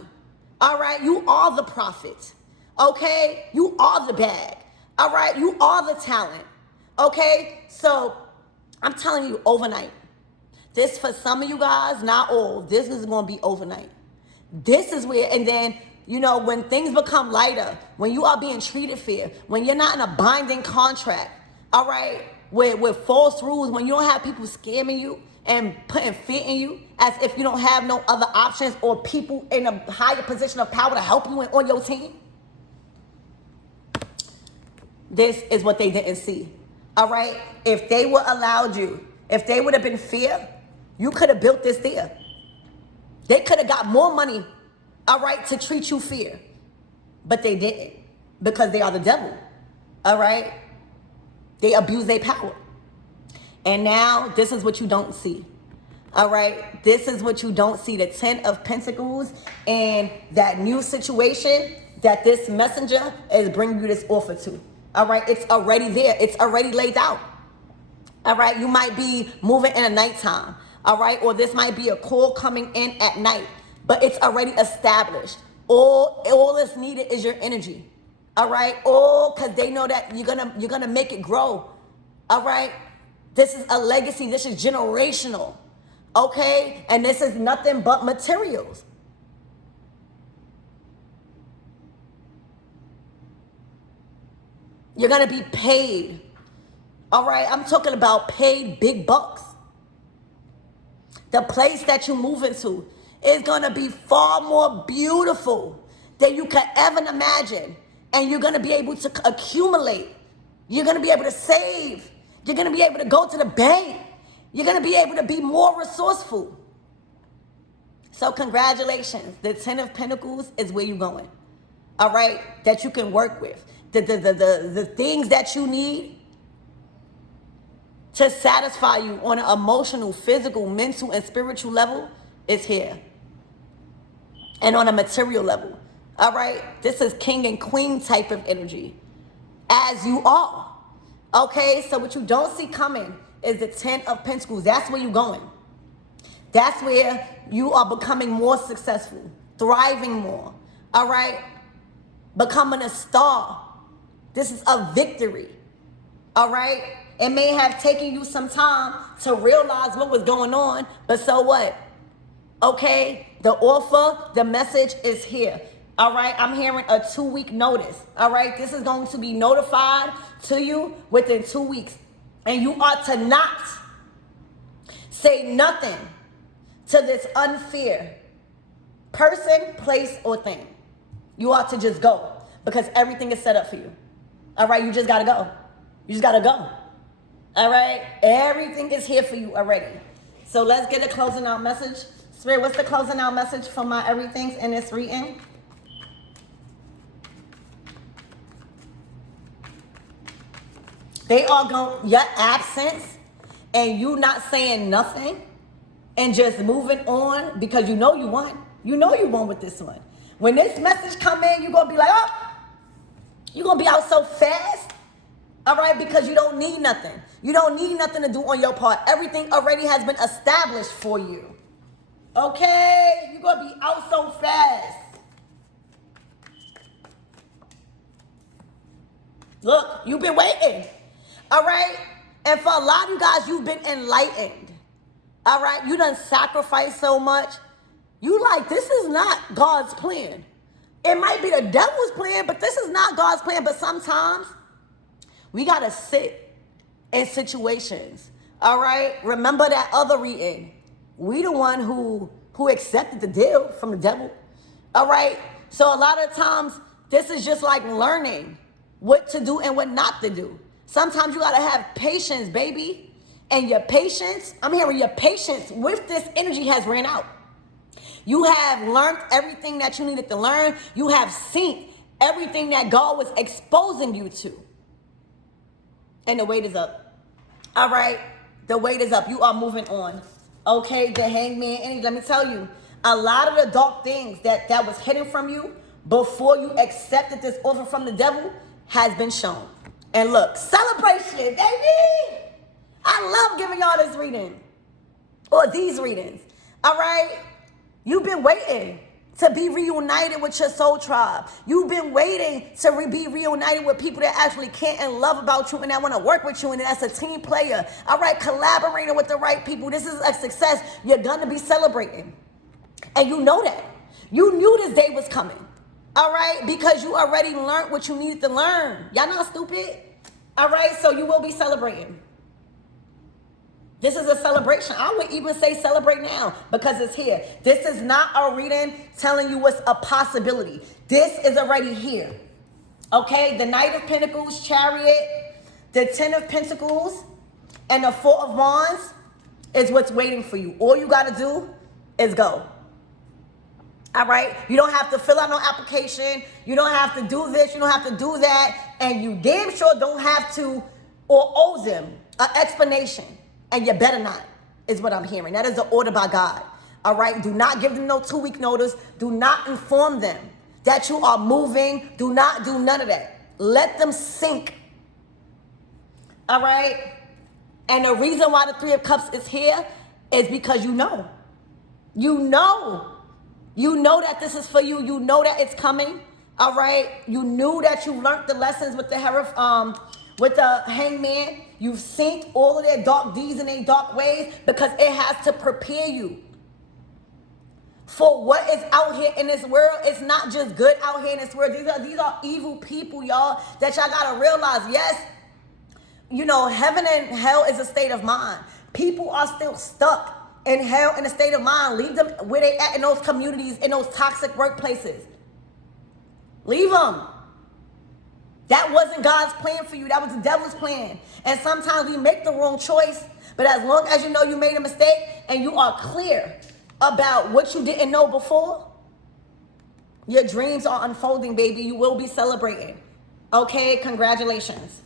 All right, you are the profit. Okay, you are the bag. All right, you are the talent. Okay, so I'm telling you, overnight. This for some of you guys, not all. This is going to be overnight. This is where, and then, you know, when things become lighter, when you are being treated fair, when you're not in a binding contract, all right, with false rules, when you don't have people scamming you and putting fear in you as if you don't have no other options or people in a higher position of power to help you on your team. This is what they didn't see, all right? If they were allowed you, if they would have been fair, you could have built this there. They could have got more money, all right, to treat you fair. But they didn't because they are the devil, all right? They abuse their power. And now this is what you don't see, all right? This is what you don't see, the Ten of Pentacles and that new situation that this messenger is bringing you this offer to. All right, it's already there. It's already laid out. All right, you might be moving in the nighttime. All right, or this might be a call coming in at night, but it's already established. All that's needed is your energy. All right, because they know that you're gonna make it grow. All right, this is a legacy. This is generational. Okay, and this is nothing but materials. You're going to be paid. All right, I'm talking about paid big bucks. The place that you move into is going to be far more beautiful than you could ever imagine. And you're going to be able to accumulate. You're going to be able to save. You're going to be able to go to the bank. You're going to be able to be more resourceful. So congratulations. The Ten of Pentacles is where you're going. All right, that you can work with. The things that you need to satisfy you on an emotional, physical, mental, and spiritual level is here. And on a material level. All right? This is king and queen type of energy. As you are. Okay? So what you don't see coming is the Ten of Pentacles. That's where you're going. That's where you are becoming more successful. Thriving more. All right? Becoming a star. This is a victory, all right? It may have taken you some time to realize what was going on, but so what? Okay, the offer, the message is here, all right? I'm hearing a 2-week notice, all right? This is going to be notified to you within 2 weeks, and you are to not say nothing to this unfair person, place, or thing. You ought to just go because everything is set up for you. All right, you just got to go. You just got to go. All right, everything is here for you already. So let's get a closing out message. Spirit, what's the closing out message for my everythings in this reading? They are going, your absence and you not saying nothing and just moving on because you know you won. You know you won with this one. When this message come in, you're going to be like, oh, you're going to be out so fast, all right, because you don't need nothing. You don't need nothing to do on your part. Everything already has been established for you, okay? You're going to be out so fast. Look, you've been waiting, all right? And for a lot of you guys, you've been enlightened, all right? You done sacrificed so much. You like, this is not God's plan. It might be the devil's plan, but this is not God's plan. But sometimes we got to sit in situations. All right? Remember that other reading. We the one who accepted the deal from the devil. All right? So a lot of times, this is just like learning what to do and what not to do. Sometimes you got to have patience, baby. And your patience, I'm hearing your patience with this energy has ran out. You have learned everything that you needed to learn. You have seen everything that God was exposing you to. And the weight is up. All right? The weight is up. You are moving on. Okay? The hangman energy. Let me tell you, a lot of the dark things that was hidden from you before you accepted this offer from the devil has been shown. And look, celebration, baby! I love giving y'all this reading. Or these readings. All right? You've been waiting to be reunited with your soul tribe. You've been waiting to be reunited with people that actually care and love about you and that want to work with you and that's a team player. All right, collaborating with the right people. This is a success you're going to be celebrating. And you know that. You knew this day was coming. All right, because you already learned what you needed to learn. Y'all not stupid. All right, so you will be celebrating. This is a celebration. I would even say celebrate now because it's here. This is not a reading telling you what's a possibility. This is already here. Okay? The Knight of Pentacles, Chariot, the Ten of Pentacles, and the Four of Wands is what's waiting for you. All you got to do is go. All right? You don't have to fill out no application. You don't have to do this. You don't have to do that. And you damn sure don't have to or owe them an explanation. And you better not, is what I'm hearing. That is the order by God. All right? Do not give them no 2-week notice. Do not inform them that you are moving. Do not do none of that. Let them sink. All right? And the reason why the Three of Cups is here is because you know. You know. You know that this is for you. You know that it's coming. All right? You knew that you learned the lessons with the hangman. You've seen all of their dark deeds and their dark ways because it has to prepare you for what is out here in this world. It's not just good out here in this world. These are evil people, y'all, that y'all gotta realize. Yes, you know, heaven and hell is a state of mind. People are still stuck in hell in a state of mind. Leave them where they at in those communities, in those toxic workplaces. Leave them. That wasn't God's plan for you. That was the devil's plan. And sometimes we make the wrong choice. But as long as you know you made a mistake and you are clear about what you didn't know before, your dreams are unfolding, baby. You will be celebrating. Okay, congratulations.